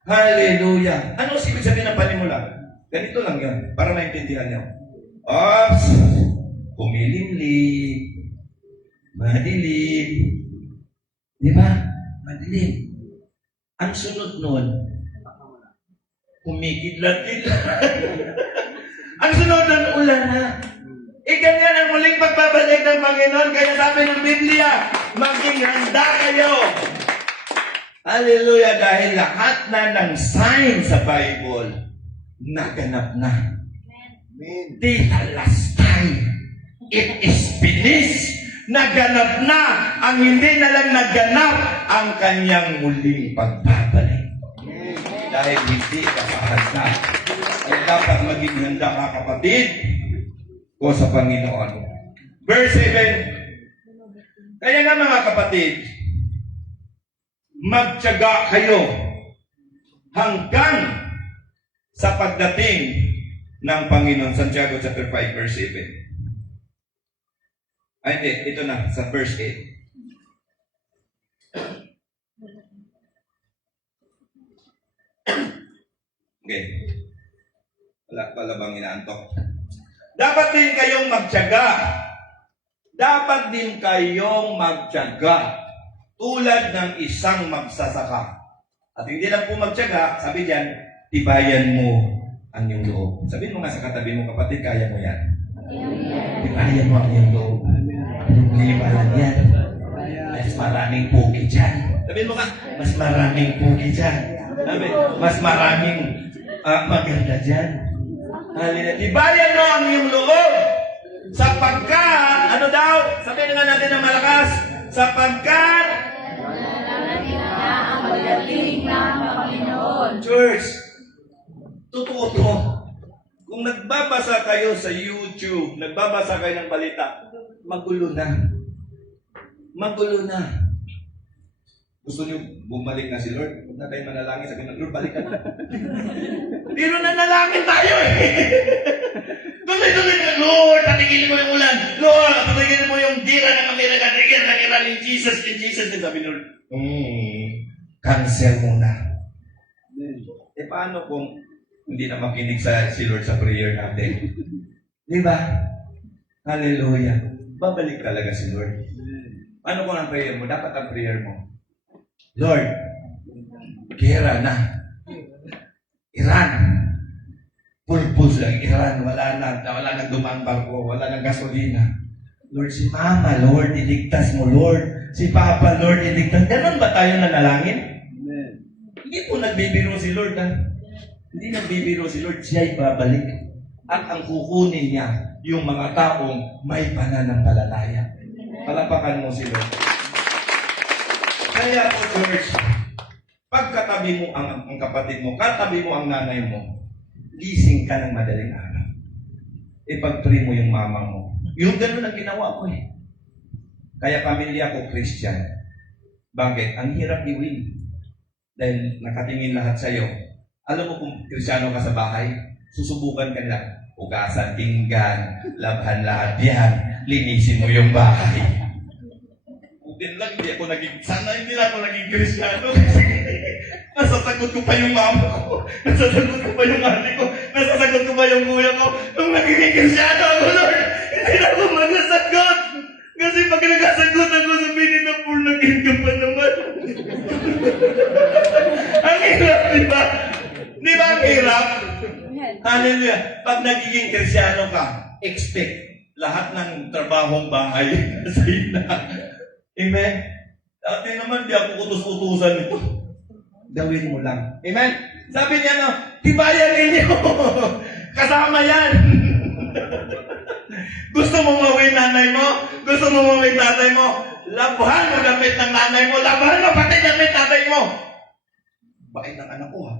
Hallelujah. Ano ibig sabihin ng panimula? Ganito lang yun, para maintindihan nyo. Ops, kumilimlim, madilim. Di ba? Madilim. Ang sunod nun, kumikidlat-kidlat. Ang sunod nun, ulan na. Ganyan ang muling pagbabalik ng Panginoon. Kaya sabi ng Biblia, maging handa kayo. Hallelujah. Dahil lahat na ng sign sa Bible, naganap na. Amen. The last time, it is finished. Naganap na. Ang hindi na lang naganap, ang kanyang muling pagbabalik. Dahil hindi ka handa. Ay dapat maging handa ka, kapatid, ko sa Panginoon. Verse 7. Kaya nga mga kapatid, magtiyaga kayo hanggang sa pagdating ng Panginoon. Santiago chapter 5 verse 7. Ay, hindi. Ito na, sa verse 8. Okay. Wala bang inaantok? Dapat din kayong magtiyaga. Dapat din kayong magtiyaga. Tulad ng isang magsasaka. At hindi lang po magtiyaga, sabi diyan, tibayan mo ang iyong loob. Sabihin mo nga sa katabi mo, kapatid, kaya mo yan. Tibayan mo ang iyong loob. Problema lang yan. Mas maraming pugi dyan. Sabihin mo nga, mas maraming pugi dyan. Mas maraming maganda dyan. Tibayan mo ang iyong loob. Sapagkat, ano daw? Sabihin nga natin ng malakas. Sapagkat, ang pagdating ng Panginoon. Church, totoo to. Kung nagbabasa kayo sa YouTube, nagbabasa kayo ng balita, magulo na. Magulo na. Gusto niyo bumalik na si Lord? Huwag na tayo manalangin. Sabi ng Lord, balik ka na. Pero nanalangin tayo eh. Tuloy-tuloy na, Lord, patigilin mo yung ulan. Lord, patigilin mo yung gira ng Amerika. Tigil ng Iran in Jesus. Sabi ng Lord, cancel muna. Eh paano kung hindi na makinig si Lord sa prayer natin? Di ba? Hallelujah. Babalik talaga si Lord. Ano kung ang prayer mo? Dapat ang prayer mo, Lord, gera na. Iran. Pulpus lang Iran. Wala nang dumang barko. Wala nang gasolina. Lord, si Mama, Lord, iligtas mo, Lord. Si Papa, Lord, iligtas. Ganon ba tayo nanalangin? Amen. Hindi po nagbibiro si Lord, ha? Hindi nagbibiro si Lord. Siya'y babalik. At ang kukunin niya, yung mga taong may pananampalataya. Palapakan mo si Lord. Kaya po, church, pagkatabi mo ang kapatid mo, katabi mo ang nanay mo, gising ka ng madaling araw. Ipag-pray mo yung mama mo. Yung ganun ang ginawa ko eh. Kaya pamilya ko Christian. Bakit? Ang hirap i-win. Dahil nakatingin lahat sa'yo. Alam mo kung Kristiyano ka sa bahay, susubukan ka nila. Ugasan, pinggan, labhan lahat yan. Linisin mo yung bahay. Din lang, sana hindi na ako naging Kristiyano. Nasasagot ko pa yung mama ko. Nasasagot ko pa yung ate ko. Nasasagot ko pa yung kuya ko. Nung naging Kristiyano ako, Lord, hindi na ako manasagot. Kasi pag nakasagot ako, sabihin na poor naging ka pa naman. Ang hirap, di ba? Di ba ang hirap? Hallelujah. Pag nagiging Kristiyano ka, expect lahat ng trabahong bahay sa'yo na. Amen? Dati naman, di ako utos-utusan ito. Gawin mo lang. Amen? Sabi niya, no, tibayan ninyo. Kasama yan. Gusto mo mawin nanay mo? Gusto mo mawin tatay mo? Labahan mo damit ng nanay mo. Labahan mo pati damit tatay mo. Bakit ng anak ko, ha?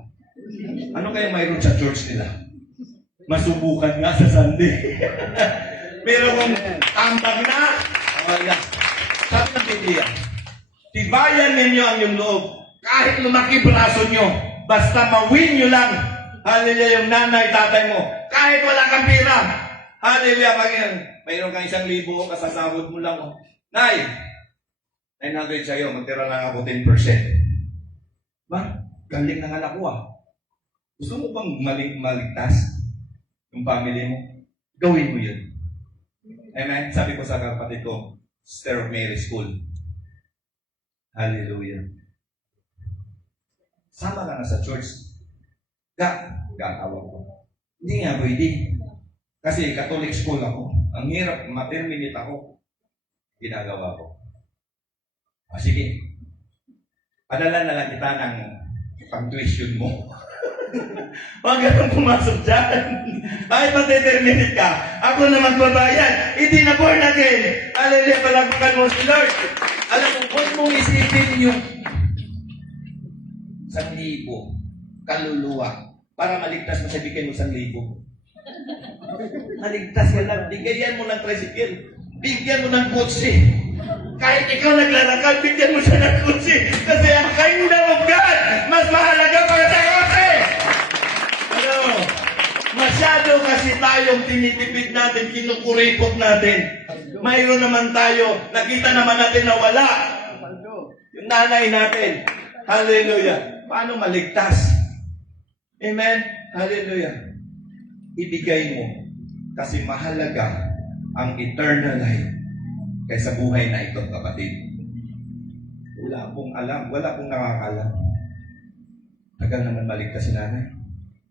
Ano kaya mayroon sa church nila? Masubukan nga sa Sunday. Pero kung tambag na, wala. Sabi ng Biblia, tibayan ninyo ang iyong loob. Kahit lumaki braso nyo, basta mawin nyo lang. Hallelujah, yung nanay, tatay mo. Kahit wala kang pira. Hallelujah, mayroon kang 1,000, kasasahod mo lang. Nay, 900 sa'yo, magtira lang ako 10%. Ba? Galing ng anak ko, ah. Gusto mo bang maligtas yung family mo? Gawin mo yun. Amen? Sabi ko sa kapatid ko, Sister of Mary School. Hallelujah. Sama ka na sa church. Gagawin ko. Hindi nga pwede. Kasi Catholic school ako. Ang hirap, ma-terminate ako. Ginagawa ko. Sige. Padala na lang kita ng pang-tuition mo. Huwag ka nang pumasok dyan. Ay, pati-terminate ka. Ako na magbabayad. Hindi na born again. Hallelujah, palapakan mo si Lord. Alam mo, huwag mong isipin yung 1,000 kaluluwa para maligtas mo sa bigyan mo 1,000. Maligtas ka lang. Bigyan mo ng tricycle. Bigyan mo ng kotse. Kahit ikaw naglalakad, bigyan mo siya ng kutsi. Kasi ang kingdom of God, mas mahalaga para sa kutsi. Ano? Masyado kasi tayong tinitipid natin, kinukuripot natin. Mayroon naman tayo, nakita naman natin na wala. Yung nanay natin. Hallelujah. Paano maligtas? Amen? Hallelujah. Ibigay mo. Kasi mahalaga ang eternal life kaysa buhay na ito, kapatid. Wala akong alam. Wala akong nakakalam. Tagal naman maligtas si nanay.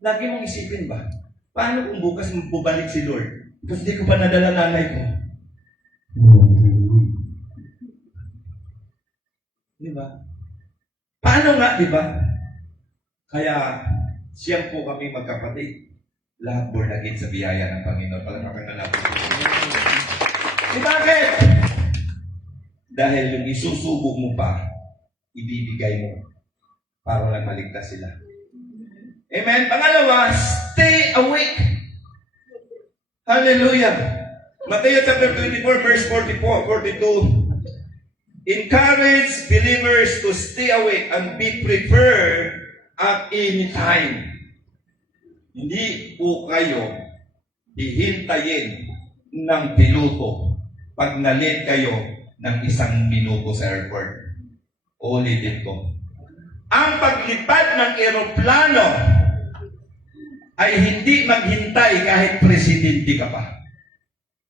Lagi mong isipin ba? Paano kung bukas bubalik si Lord? Kasi di ko pa nadala nanay ko. Di ba? Paano nga, di ba? Kaya, siyang po kami magkapatid. Lahat born again sa biyaya ng Panginoon. Palakpakan na natin. Di bakit? Dahil yung isusubok mo pa, ibibigay mo para lang maligtas sila. Amen? Pangalawa, stay awake. Hallelujah. Matthew chapter 24, verse 42. Encourage believers to stay awake and be prepared at any time. Hindi po kayo hihintayin ng piloto pag nalit kayo ng 1 minuto sa airport. Ulitin ko. Ang paglipad ng eroplano ay hindi maghintay kahit presidente ka pa.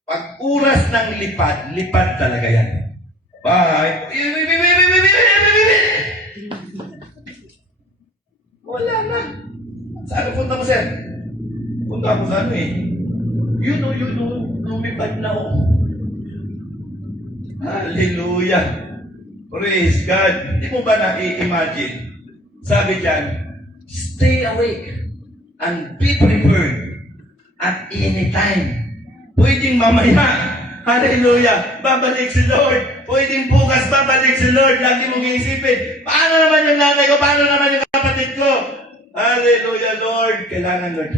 Pag oras ng lipad, lipad talaga yan. Bye! Wala na. Saan punta mo, sir? Punta ako sa ano eh. You know, lumipad na ako. Hallelujah! Praise God! Hindi mo ba na-imagine? Sabi dyan, stay awake and be prepared at any time. Pwedeng mamaya, hallelujah, babalik si Lord. Pwedeng bukas, babalik si Lord. Lagi mong iisipin, paano naman yung nanay ko? Paano naman yung kapatid ko? Hallelujah, Lord. Kailangan, Lord,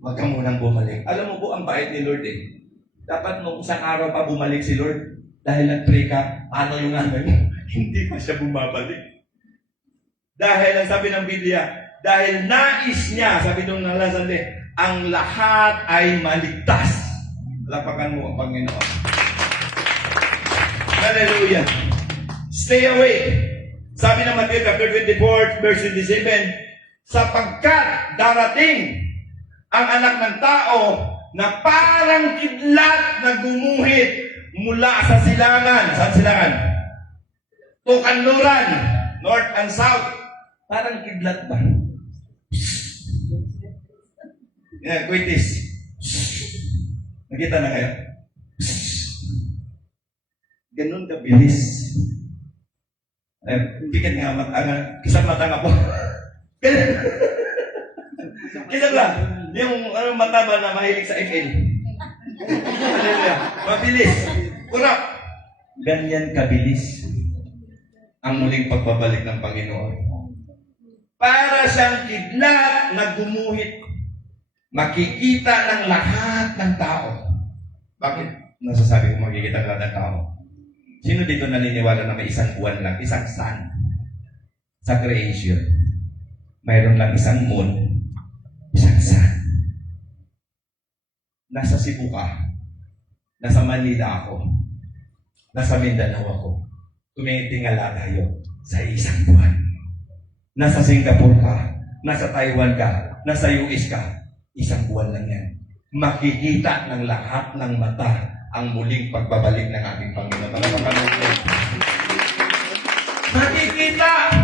huwag ka munang bumalik. Alam mo po, ang bait ni Lord eh. Dapat nung isang araw pa bumalik si Lord. Dahil nag-pray ka, paano yung nanay mo? Hindi pa siya bumabalik. Dahil, ang sabi ng Biblia, dahil nais niya, sabi nung nalasan din, ang lahat ay maligtas. Lapakan mo ang Panginoon. Hallelujah. Stay awake. Sabi ng Matthew chapter 24, verse 27, sapagkat darating ang anak ng tao na parang kidlat na gumuhit mula sa silangan. Saan silangan? Tukanluran, north and south. Parang kidlat ba? Yan, kwitis. Nakita na kayo? Ganun kabilis. Bigat nga kisang mata nga po. Ganun. Kisang lang. Yung mata ba na mahilig sa FL? Mabilis. Kurap. Ganyan kabilis ang muling pagbabalik ng Panginoon. Para siyang kidlat na gumuhit. Makikita ng lahat ng tao. Bakit nasasabi ko makikita ng lahat ng tao? Sino dito naniniwala na may isang buwan lang, isang sun sa creation? Mayroon lang isang moon, isang sun. Nasa Cebu ka, nasa Manila ako, nasa Mindanao ako. Tumitingala tayo sa isang buwan. Nasa Singapore ka, nasa Taiwan ka, nasa US ka. Isang buwan lang yan. Makikita ng lahat ng mata ang muling pagbabalik ng ating Panginoon. Makikita,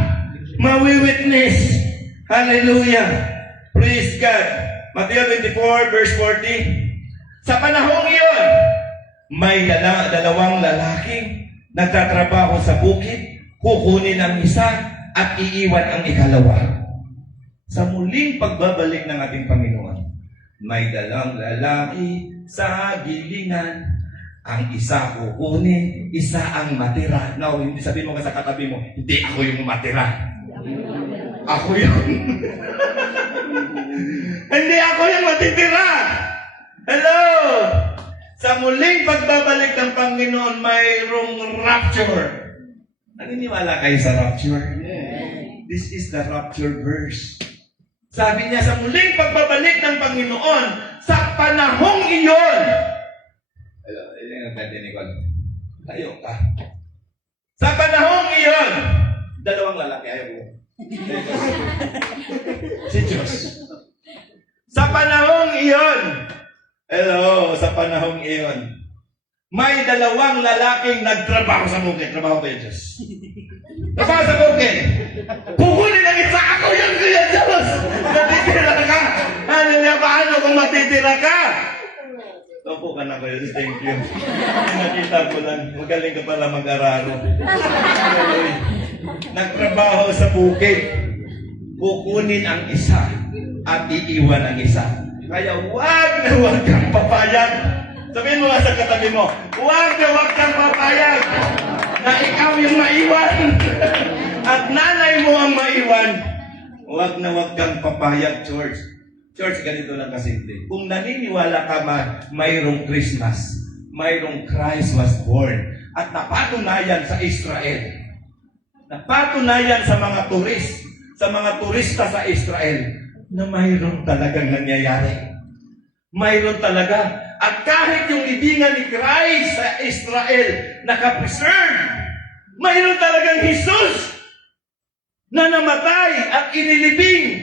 mawi-witness. Hallelujah. Praise God. Matthew 24, verse 40. Sa panahong iyon, may dalawang lalaking nagtatrabaho sa bukid, kukunin ang isa at iiwan ang ikalawa. Sa muling pagbabalik ng ating Panginoon, may dalang lalaki sa gilingan. Ang isa kukunin, isa ang matira. No, hindi sabihin mo ka sa katabi mo, hindi ako yung matira. Ako yun. Hindi ako yung matitira. Hello! Sa muling pagbabalik ng Panginoon, mayroong rapture. Naniniwala kayo sa rapture? This is the rapture verse. Sabi niya, sa muling pagbabalik ng Panginoon, sa panahong iyon. Hello, ilan ang pwede, Nicole? Tayo ka. Sa panahong iyon, dalawang lalaki, ayaw ko. Si Diyos. Sa panahong iyon, hello, sa panahong iyon, may dalawang lalaking nagtrabaho sa bukid. Trabaho kayo, Diyos. Trabaho sa bukid. Kukunin ang isa. Ako yan, Kuya Diyos. Natitira ka. Hallelujah, paano kung matitira ka? Opo ka na, Kuya Diyos. Thank you. Nakita ko lang. Magaling ka pala mag-araro. Nagtrabaho sa bukid. Kukunin ang isa at iiwan ang isa. Kaya wag kang papayag. Sabihin mo nga sa katabi mo, wag kang papayag na ikaw yung maiwan at nanay mo ang maiwan. Wag kang papayag, Church. Church, ganito lang kasimple. Kung naniniwala ka mayroong Christmas, mayroong Christ was born, at napatunayan sa Israel, napatunayan sa mga turista sa Israel, na mayroon talagang nangyayari. Mayroon talaga. At kahit yung libingan ni Christ sa Israel nakapreserve, mayroon talagang Jesus na namatay at inilibing.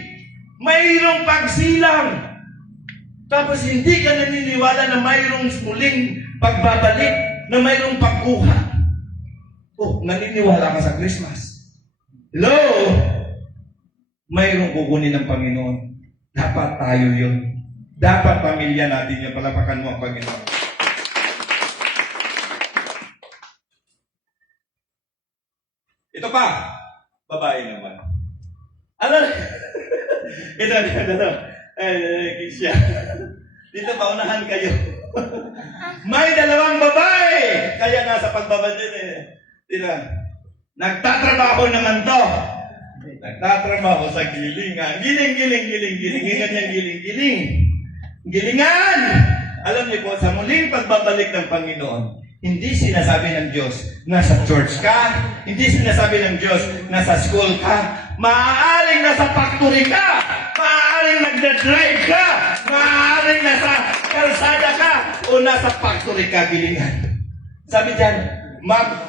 Mayroong pagsilang. Tapos hindi ka naniniwala na mayroong muling pagbabalik, na mayroong pagkuha. Oh, naniniwala ka sa Christmas. Hello? Mayroong kukunin ng Panginoon. Dapat tayo yun. Dapat pamilya natin yun. Palapakan mo ang Panginoon. Ito pa. Babae naman. Ano? Ito. Kisya. Dito pa, unahan kayo. May dalawang babae. Kaya nasa pagbabadin nagtatrabaho naman to. Nagtatrabaho sa gilingan. Giling. Ingat yung giling. Gilingan! Alam niyo po, sa muling pagbabalik ng Panginoon, hindi sinasabi ng Diyos, nasa church ka, hindi sinasabi ng Diyos, nasa school ka, maaaring nasa factory ka, maaaring nagda-drive ka, maaaring nasa kalsada ka, o nasa factory ka, gilingan. Sabi dyan,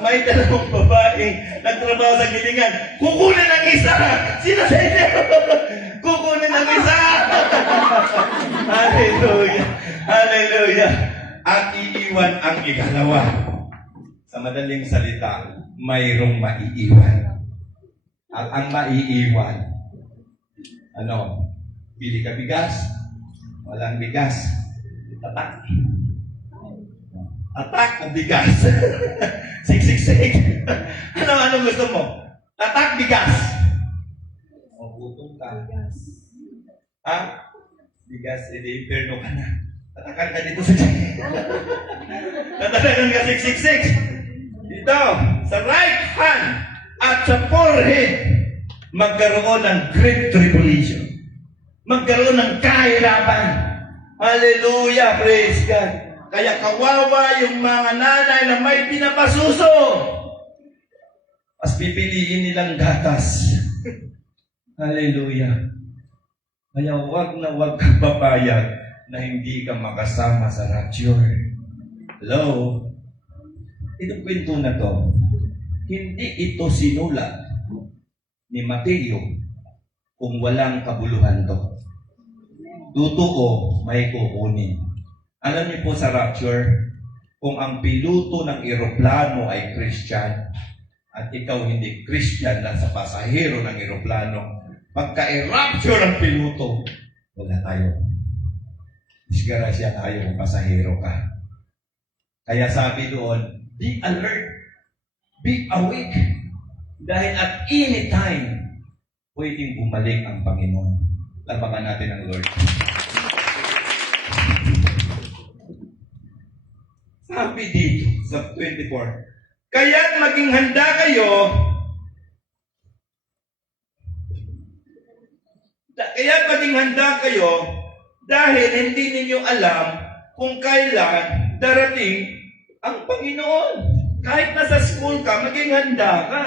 may dalawang babaeng nagtrabaho sa gilingan. Kukunin ang isa! Sino sa inyo? Kukunin ang isa! Hallelujah! Hallelujah! At iiwan ang ikalawa. Sa madaling salita, mayroong maiiwan. At ang maiiwan, bili ka bigas, walang bigas, tatak. Tatak o bigas. Sik. Ano gusto mo? Tatak, bigas. Magutong ka. Ha? Bigas, edi perno ka na. Tatakan ka dito sa tiyan. Tatakan ka sik. Dito, sa right hand at sa forehead, magkaroon ng great tribulation. Magkaroon ng kahirapan. Hallelujah, praise God. Kaya kawawa yung mga nanay na may pinapasuso. As pipiliin nilang gatas. Hallelujah. Kaya wag kang papayag na hindi ka makasama sa rapture. Hello? Itong kwento na to, hindi ito sinulat ni Mateo kung walang kabuluhan to. Totoo, may kukunin. Alam niyo po sa rapture, kung ang piloto ng eroplano ay Christian at ikaw hindi Christian lang sa pasahero ng eroplano, pagka-rapture ang piloto, wala tayo. Disgrasya tayo kung pasahero ka. Kaya sabi doon, be alert, be awake, dahil at any time, pwedeng bumalik ang Panginoon. Labakan natin ang Lord. Sabi dito sa 24, kaya't maging handa kayo, dahil hindi ninyo alam kung kailan darating ang Panginoon. Kahit nasa school ka, maging handa ka.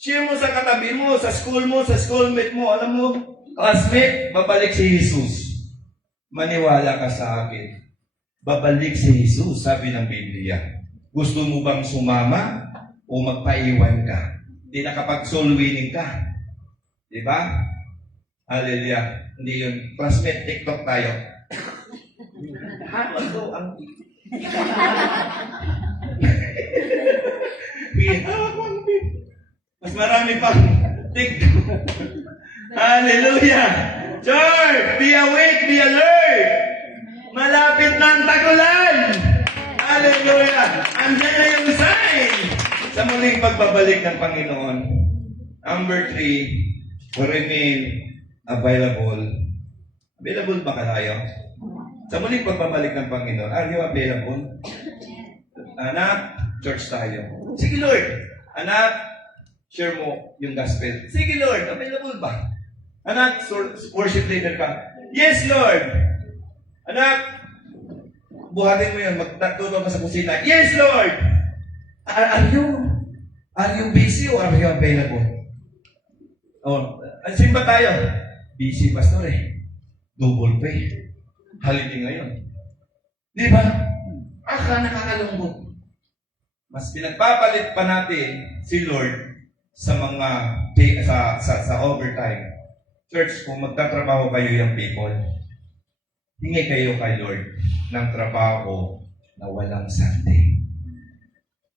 Share mo sa katabi mo, sa schoolmate mo, alam mo, classmate, babalik si Jesus. Maniwala ka sa akin. Babalik si Jesus, sabi ng Biblia. Gusto mo bang sumama o magpaiwan ka? Hindi nakapag-soul winning ka. Di ba? Hallelujah. Hindi yun. Classmate, TikTok tayo. Hawag ko ang mas marami pang TikTok. Hallelujah! Church, be awake, be alert! Malapit na ang tagulan! Hallelujah! Andiyan na yung sign sa muling pagbabalik ng Panginoon. Number 3, remain available. Available ba tayo? Sa muling pagbabalik ng Panginoon, are you available? Anak, church tayo. Sige Lord! Anak, share mo yung gospel. Sige Lord, available ba? Anak, worship leader ka. Yes Lord! Anak, buhatin mo yun, magtatuto ka sa kusina. Yes Lord! Are you busy or are you available? Oh, asin ba tayo? Busy, pastor eh. Double pay. Holiday ngayon. Di ba? Nakakalungkot. Mas pinagpapalit pa natin si Lord sa mga sa overtime. Church, kung magtatrabaho kayo yung people, hingi kayo kay Lord ng trabaho na walang Sunday.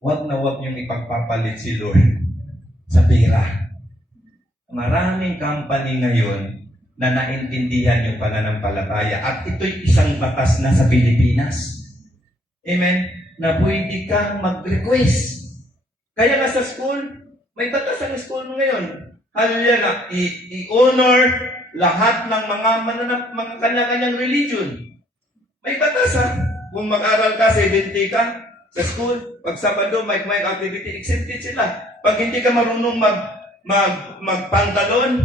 Huwag na huwag niyong ipagpapalit si Lord sa pera. Maraming company ngayon na naintindihan yung pananampalataya at ito'y isang batas na sa Pilipinas. Amen? Na pwede kang mag-request. Kaya nga sa school, may batas ang school mo ngayon. Hallelujah na i-honor lahat ng mga kanya-kanyang religion. May batas ha. Kung mag-aral ka, 70 ka sa school, pag Sabado, may activity, exempted sila. Pag hindi ka marunong magpantalon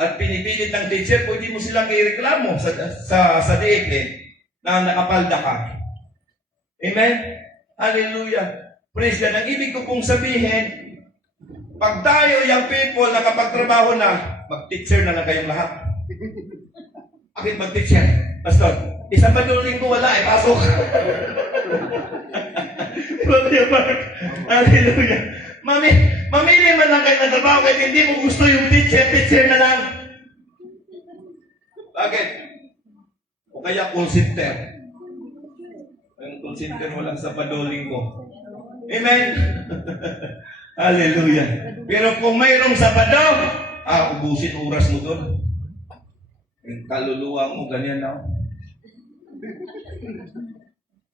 at pinipilit ng teacher, pwede mo silang ireklamo sa DFA na nakapalda ka. Amen? Hallelujah. Praise God. Ang ibig ko pong sabihin, pag tayo yung people nakapagtrabaho na, mag-teacher na lang kayong lahat. Bakit mag-teacher? Pastor, isang paduling ko wala, pasok. Hallelujah. Mamili man lang kayo ng trabaho kahit hindi mo gusto yung teacher na lang. Bakit? O kaya consider. Ang consider mo lang sa paduling ko. Amen? Hallelujah. Pero kung mayroong Sabado, ubusin oras mo doon. Yung kaluluwa mo, ganyan na.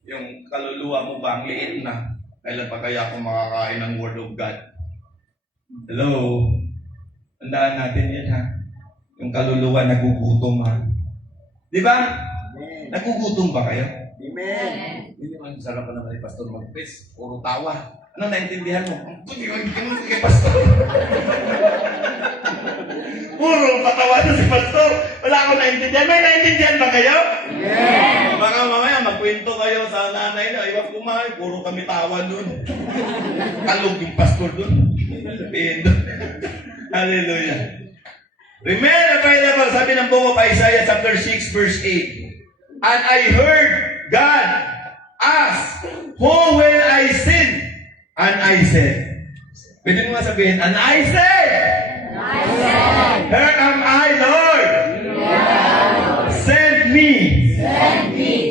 Yung kaluluwa mo ba, ang liit na. Kailan pa kaya ako makakain ng Word of God? Hello? Tandaan natin yan ha. Yung kaluluwa, nagugutom ha. Di ba? Nagugutom ba kayo? Amen. Hindi naman sarap pa naman ni Pastor mag-preach. Puro tawa. Ano naintindihan mo? Kay Pastor. Puro patawa na si Pastor. Wala akong naintindihan. May naintindihan ba kayo? Yes! Baka mamaya magkwento kayo sa nanay na. Iwan kumain. Puro kami tawa dun. Kalog yung Pastor dun. Pindo. Hallelujah. Remain available. Sabi ng book of Isaiah chapter 6 verse 8. And I heard God ask, who will I send? And I said, pwede mo nga sabihin, and I said, here am I, Lord. Send me.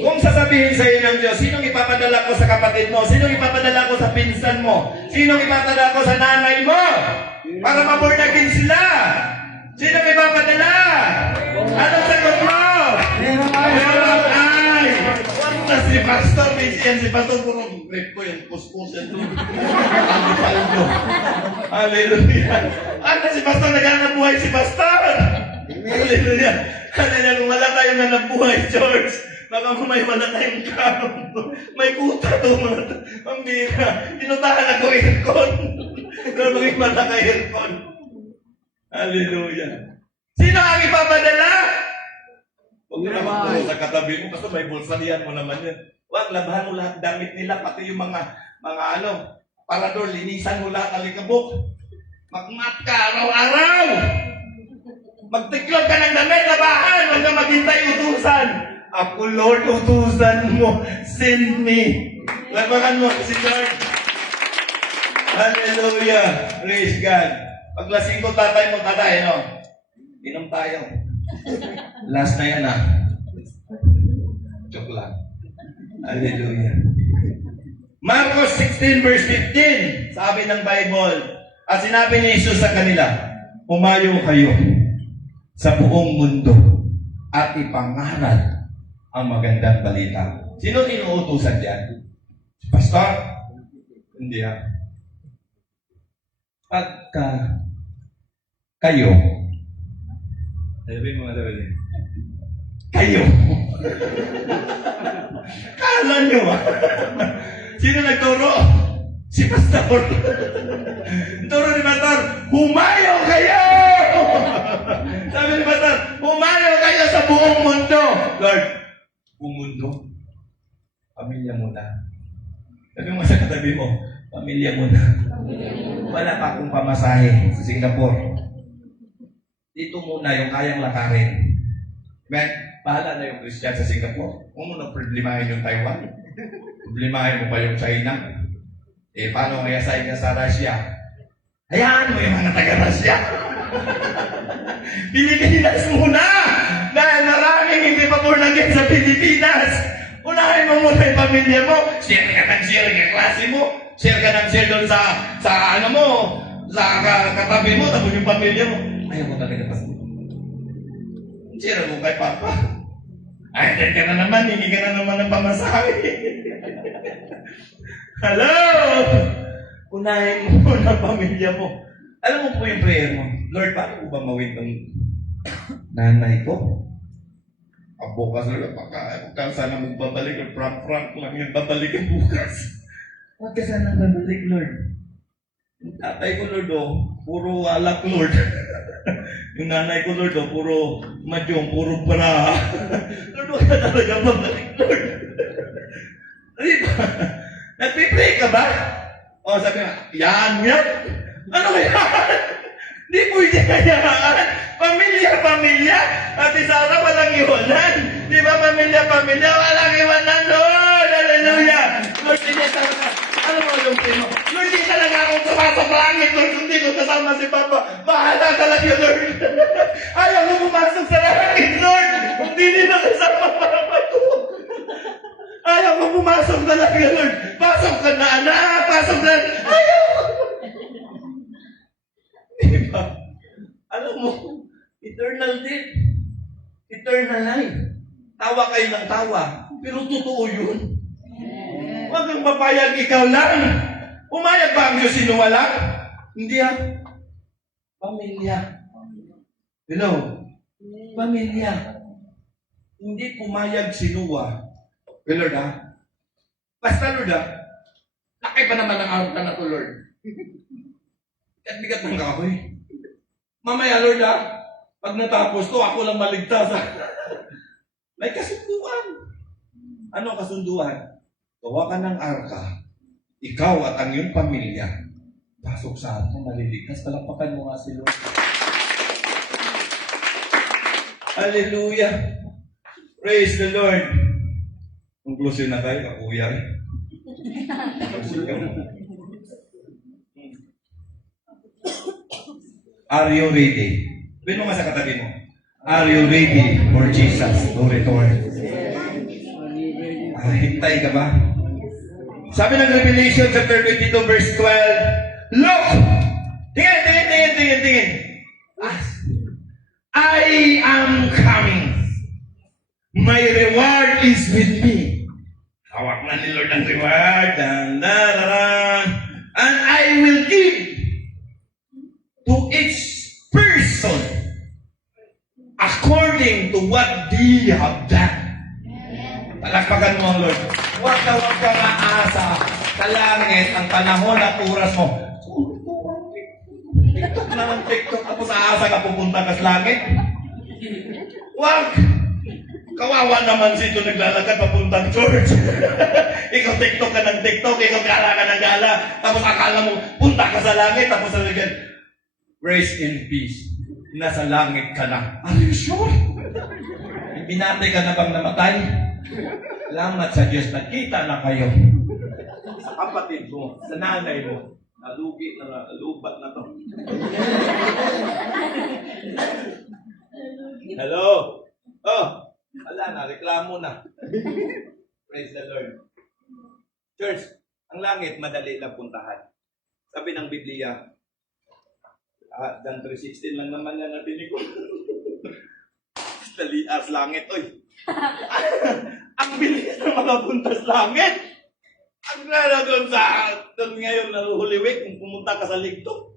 Kung sasabihin sa iyo ng Diyos, sinong ipapadala ko sa kapatid mo? Sinong ipapadala ko sa pinsan mo? Sinong ipapadala ko sa nanay mo? Para ma-born again sila. Sinong ipapadala? Anong sagot mo? Here am I. Na si Pastor, si Pastor puro grip ko yung kuskusan doon. Paldo. Hallelujah. Ano si Pastor, naghanap buhay si Pastor. Hallelujah. Hallelujah. Kung wala tayong hanap buhay, George, baka may wala tayong karong. May kuta to, mga pambira. Tinutahan ako aircon. Pero may mata ka aircon. Hallelujah. Sino ang ipapadala? Huwag mo naman po sa katabi mo kasi may bulsalian mo naman yan. Huwag labahan mo lahat damit nila, pati yung mga ano, parador, linisan mo lahat alikabok. Magmat ka araw-araw. Magtiklog ka ng damit, labahan, huwag ka maghintay utusan. Ako, Lord, utusan mo, send me. Labahan mo si Lord. Hallelujah. Praise God. Paglasing ko tatay mo, tatay, no? Inom tayo. Last na yan, ah. Joke lang. Hallelujah. Marcos 16 verse 15, sabi ng Bible, at sinabi ni Jesus sa kanila, umayo kayo sa buong mundo at ipangaral ang magandang balita. Sino inuutusan diyan? Pastor? Hindi ah. Pagka kayo, sabihin mo nga sabihin, kayo. Kala nyo ah. Sino nagturo? Si Pastor. Turo ni Pastor, humayo kayo! Sabi ni Pastor, humayo kayo sa buong mundo. Lord, buong mundo? Pamilya muna. Sabi mo sa katabi mo, pamilya muna. Wala pa akong pamasahe sa Singapore. Dito muna yung kayang lakarin. Amen? Bahala na yung Christian sa Singapore. Kung mo problemahin yung Taiwan, problemahin mo pa yung China. Eh, paano kaya sa sa Russia? Hayaan mo yung mga taga-Russia. Pilipinas muna! Dahil maraming hindi pa born again sa Pilipinas. Unahin mo muna yung pamilya mo. Share ka ng share yung klase mo. Share ka ng share doon sa ano mo. Sa katabi mo, tapos yung pamilya mo. Ayaw mo talaga pa. Share mo kay Papa. Ay, ka na naman, hindi ka na naman ng pamasahe. Hello! Unahin mo muna ang pamilya mo. Alam mo po yung prayer mo, Lord, paano ko ba mawin ng nanay ko? Bukas Lord, pagka sana magbabalik, prank lang yung babalik ang bukas. Huwag ka sana babalik, Lord. Yung tatay ko, Lord, puro alak, Lord. Yung nanay ko, Lord, puro madyong, puro bra. Lord, huwag ka talaga babalik, Lord. Di ba? Nagpipray ka ba? O sabi nga, yan. Ano ba yan? Di pwede kayaan. Pamilya. Ate Sarah, walang iwanan. Di ba pamilya, walang iwanan, Lord. Hallelujah. Lord, hindi talaga. Ano mo yung primo? Lord, hindi talaga akong pumasok langit. Lord, hindi ko kasama si Papa. Bahala talaga, Lord. Ayaw mo pumasok sa langit, Lord. Hindi nila kasama Papa ko. Ayaw mo pumasok talaga, Lord. Pasok ka na, anak. Pasok na. Ayaw. Diba? Alam mo, eternal death. Eternal life. Tawa kayo ng tawa. Pero totoo yun. Huwag kang papayag ikaw lang. Umayag ba ang Diyos sinuwala? Hindi ah. Pamilya. Hello? Pamilya. Hindi pumayag si Noah. Well, Lord, ha? Basta, Lord, ha? Laki pa naman ang araw na to, Lord. Bigat ng kahoy. Mamaya, Lord, ha? Pag natapos to, ako lang maligtas, ha? May kasunduan. Ano kasunduan? Gawa ka ng arka. Ikaw at ang iyong pamilya. Pasok sa atin, maliligtas. Palakpakan mo nga si Lord. Hallelujah. Praise the Lord. Conclusion na tayo, kakuya. Are you ready? Sabihin mo nga sa katabi mo. Are you ready for Jesus to return? Hintay ka ba? Sabi ng Revelation chapter 22 verse 12, look! Tingin. I am coming. My reward is with me. Hawak na ni Lord ang reward. And I will give to each person according to what they have done. Palakpakan mo ang Lord. Huwag ka maasa sa langit ang panahon at oras mo. TikTok na ng TikTok. Tapos aasa ka pupunta ka sa langit. Huwag. Kawawa naman si ito naglalakad papuntang church. Ikaw TikTok ka ng TikTok, ikaw gala ka ng gala. Tapos akala mo, punta ka sa langit. Tapos sabi ka, grace and peace. Nasa langit ka na. Are you sure? Binatay ka na bang namatay? Salamat sa Diyos, nagkita na kayo. Sa kapatid mo, sa nanay mo, nalugi na, nalubat na to. Hello? Oh, wala na, reklamo na. Praise the Lord. Church, ang langit, madali lang puntahan. Sabi ng Biblia, Dan 3:16 lang naman yan natin ko. Dali as langit, oy. Ang bilis na makapunta sa langit. Ang nana doon ngayon na Holy Week, kung pumunta ka sa ligto.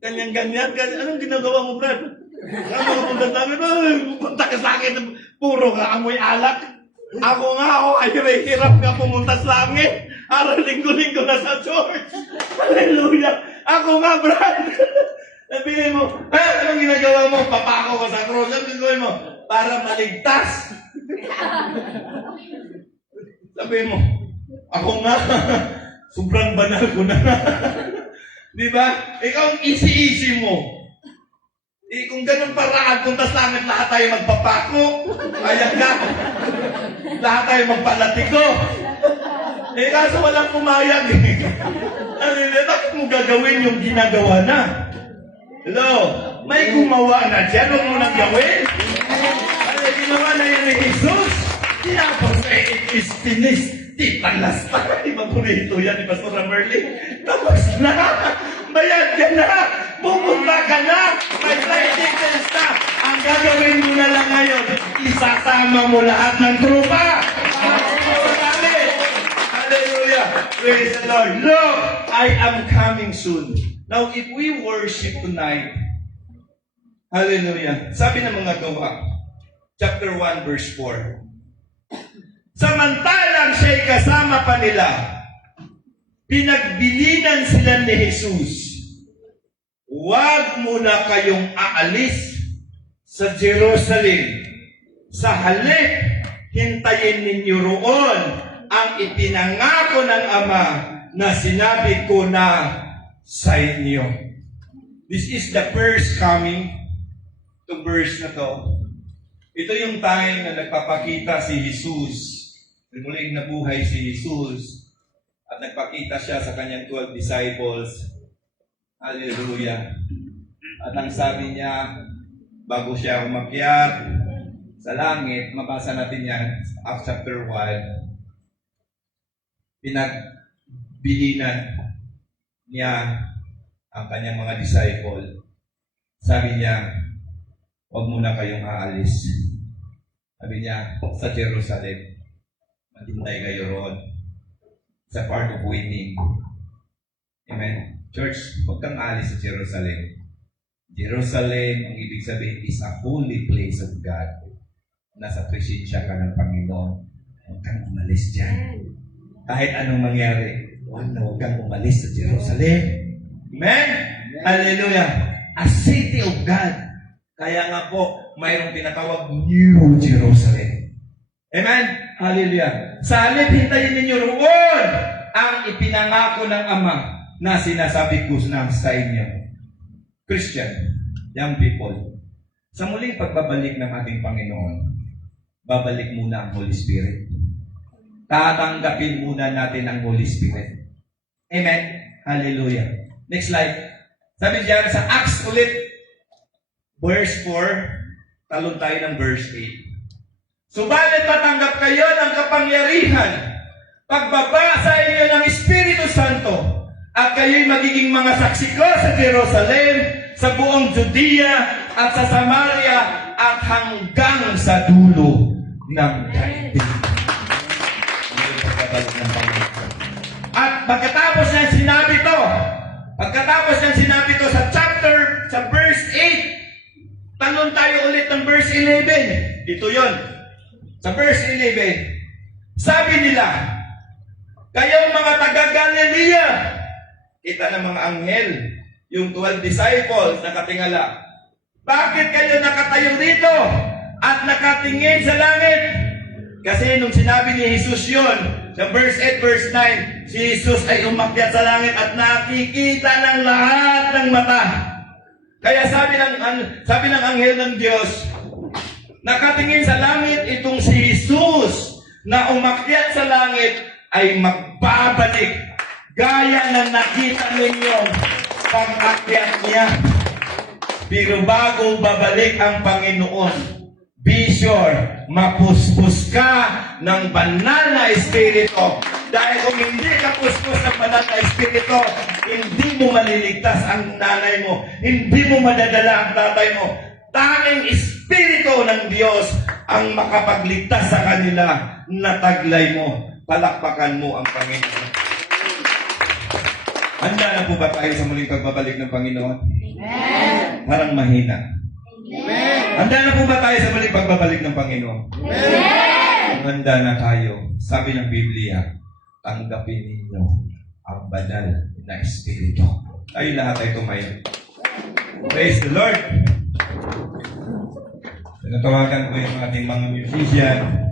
Ganyan. Anong ginagawa mo, Brad? Ano pupunta sa langit? Pupunta ka sa langit, puro ka amoy alak. Ako ay hirap ka pumunta sa langit. Araw linggo-linggo na sa church. Hallelujah. Ako nga, Brad. Sabihin mo, anong ginagawa mo? Papako ka sa cross. Anong ginagawa mo? Para maligtas. Sabihin mo, ako nga. Sobrang banal ko na. Di ba? Ikaw ang easy-easy mo. Kung ganun paraan, kung tas langit lahat tayo magpapako, ayan ka. Lahat tayo magpalatiko. Kaso walang pumayag. Bakit mo gagawin yung ginagawa na? Hello? May gumawa na dyan. Huwag mo nang gawin. Ginawa na yun ni Jesus. Tinapos na it is finished. Di palas pa. Paborito yan ni Pastor Merlin. Tapos na. Bayad ka na. Pupunta ka na. May flight tickets na. Ang gagawin mo na lang ngayon, isasama mo lahat ng trupa. Hallelujah. Praise the Lord. Look, I am coming soon. Now, if we worship tonight, hallelujah. Sabi ng mga gawa, chapter 1, verse 4. Samantalang siya'y kasama pa nila, pinagbilinan sila ni Jesus. Huwag muna kayong aalis sa Jerusalem. Sa halip, hintayin ninyo roon ang ipinangako ng Ama na sinabi ko na sa inyo. This is the first coming to verse na to. Ito yung time na nagpapakita si Jesus. Muling nabuhay si Jesus at nagpakita siya sa kanyang 12 disciples. Hallelujah. At ang sabi niya, bago siya umakyat sa langit, mabasa natin yan, Acts chapter 1, pinagbilinan niya ang kanyang mga disciple. Sabi niya, huwag muna kayong aalis. Sabi niya, sa Jerusalem. Maghintay kayo roon. Sa part of waiting. Amen. Church, huwag kang aalis sa Jerusalem. Jerusalem, ang ibig sabihin, is a holy place of God. Nasa presensya ka ng Panginoon. Huwag kang umalis dyan. Kahit anong mangyari, huwag kang umalis sa Jerusalem. Amen? Hallelujah. A city of God. Kaya nga po, mayroong tinatawag New Jerusalem. Amen? Hallelujah. Sa halip, hintayin ninyo roon ang ipinangako ng Ama na sinasabi ko na sa inyo. Christian, young people, sa muling pagbabalik ng ating Panginoon, babalik muna ang Holy Spirit. Tatanggapin muna natin ang Holy Spirit. Amen? Hallelujah. Next slide. Sabi diyan sa Acts ulit, verse 4, talon tayo ng verse 8. Subalit tatanggap kayo ng kapangyarihan pagbaba sa inyo ng Espiritu Santo at kayo'y magiging mga saksi ko sa Jerusalem, sa buong Judea at sa Samaria at hanggang sa dulo ng daigdig. At pagkatapos niya sinabi to sa verse 8, tanong tayo ulit ng verse 11. Ito yon. Sa verse 11, sabi nila, kayong mga taga-Galilea, kita ng mga anghel, yung 12 disciples na katingala, Bakit kayo nakatayo dito at nakatingin sa langit? Kasi nung sinabi ni Jesus yun, sa verse 8, verse 9, si Jesus ay umakyat sa langit at nakikita ng lahat ng mata. Kaya sabi ng anghel ng Diyos, nakatingin sa langit itong si Jesus na umakyat sa langit ay magbabalik gaya na nakita ninyo pag-akyat niya. Pero bago babalik ang Panginoon, be sure, mapuspos ka ng banal na Espiritu. Dahil kung hindi ka puspos ng banal na Espiritu, hindi mo maliligtas ang nanay mo, hindi mo madadala ang tatay mo. Tanging Espiritu ng Diyos ang makapagligtas sa kanila na taglay mo. Palakpakan mo ang Panginoon. Handa na po ba tayo sa muling pagbabalik ng Panginoon? Amen. Parang mahina. Amen. Handa na po ba tayo sa muling pagbabalik ng Panginoon? Amen. Handa na tayo. Sabi ng Biblia, tanggapin ninyo ang banal na Espiritu. Tayo lahat ay tumayo. Praise the Lord! Tinatawagan ko yung ating mga musician.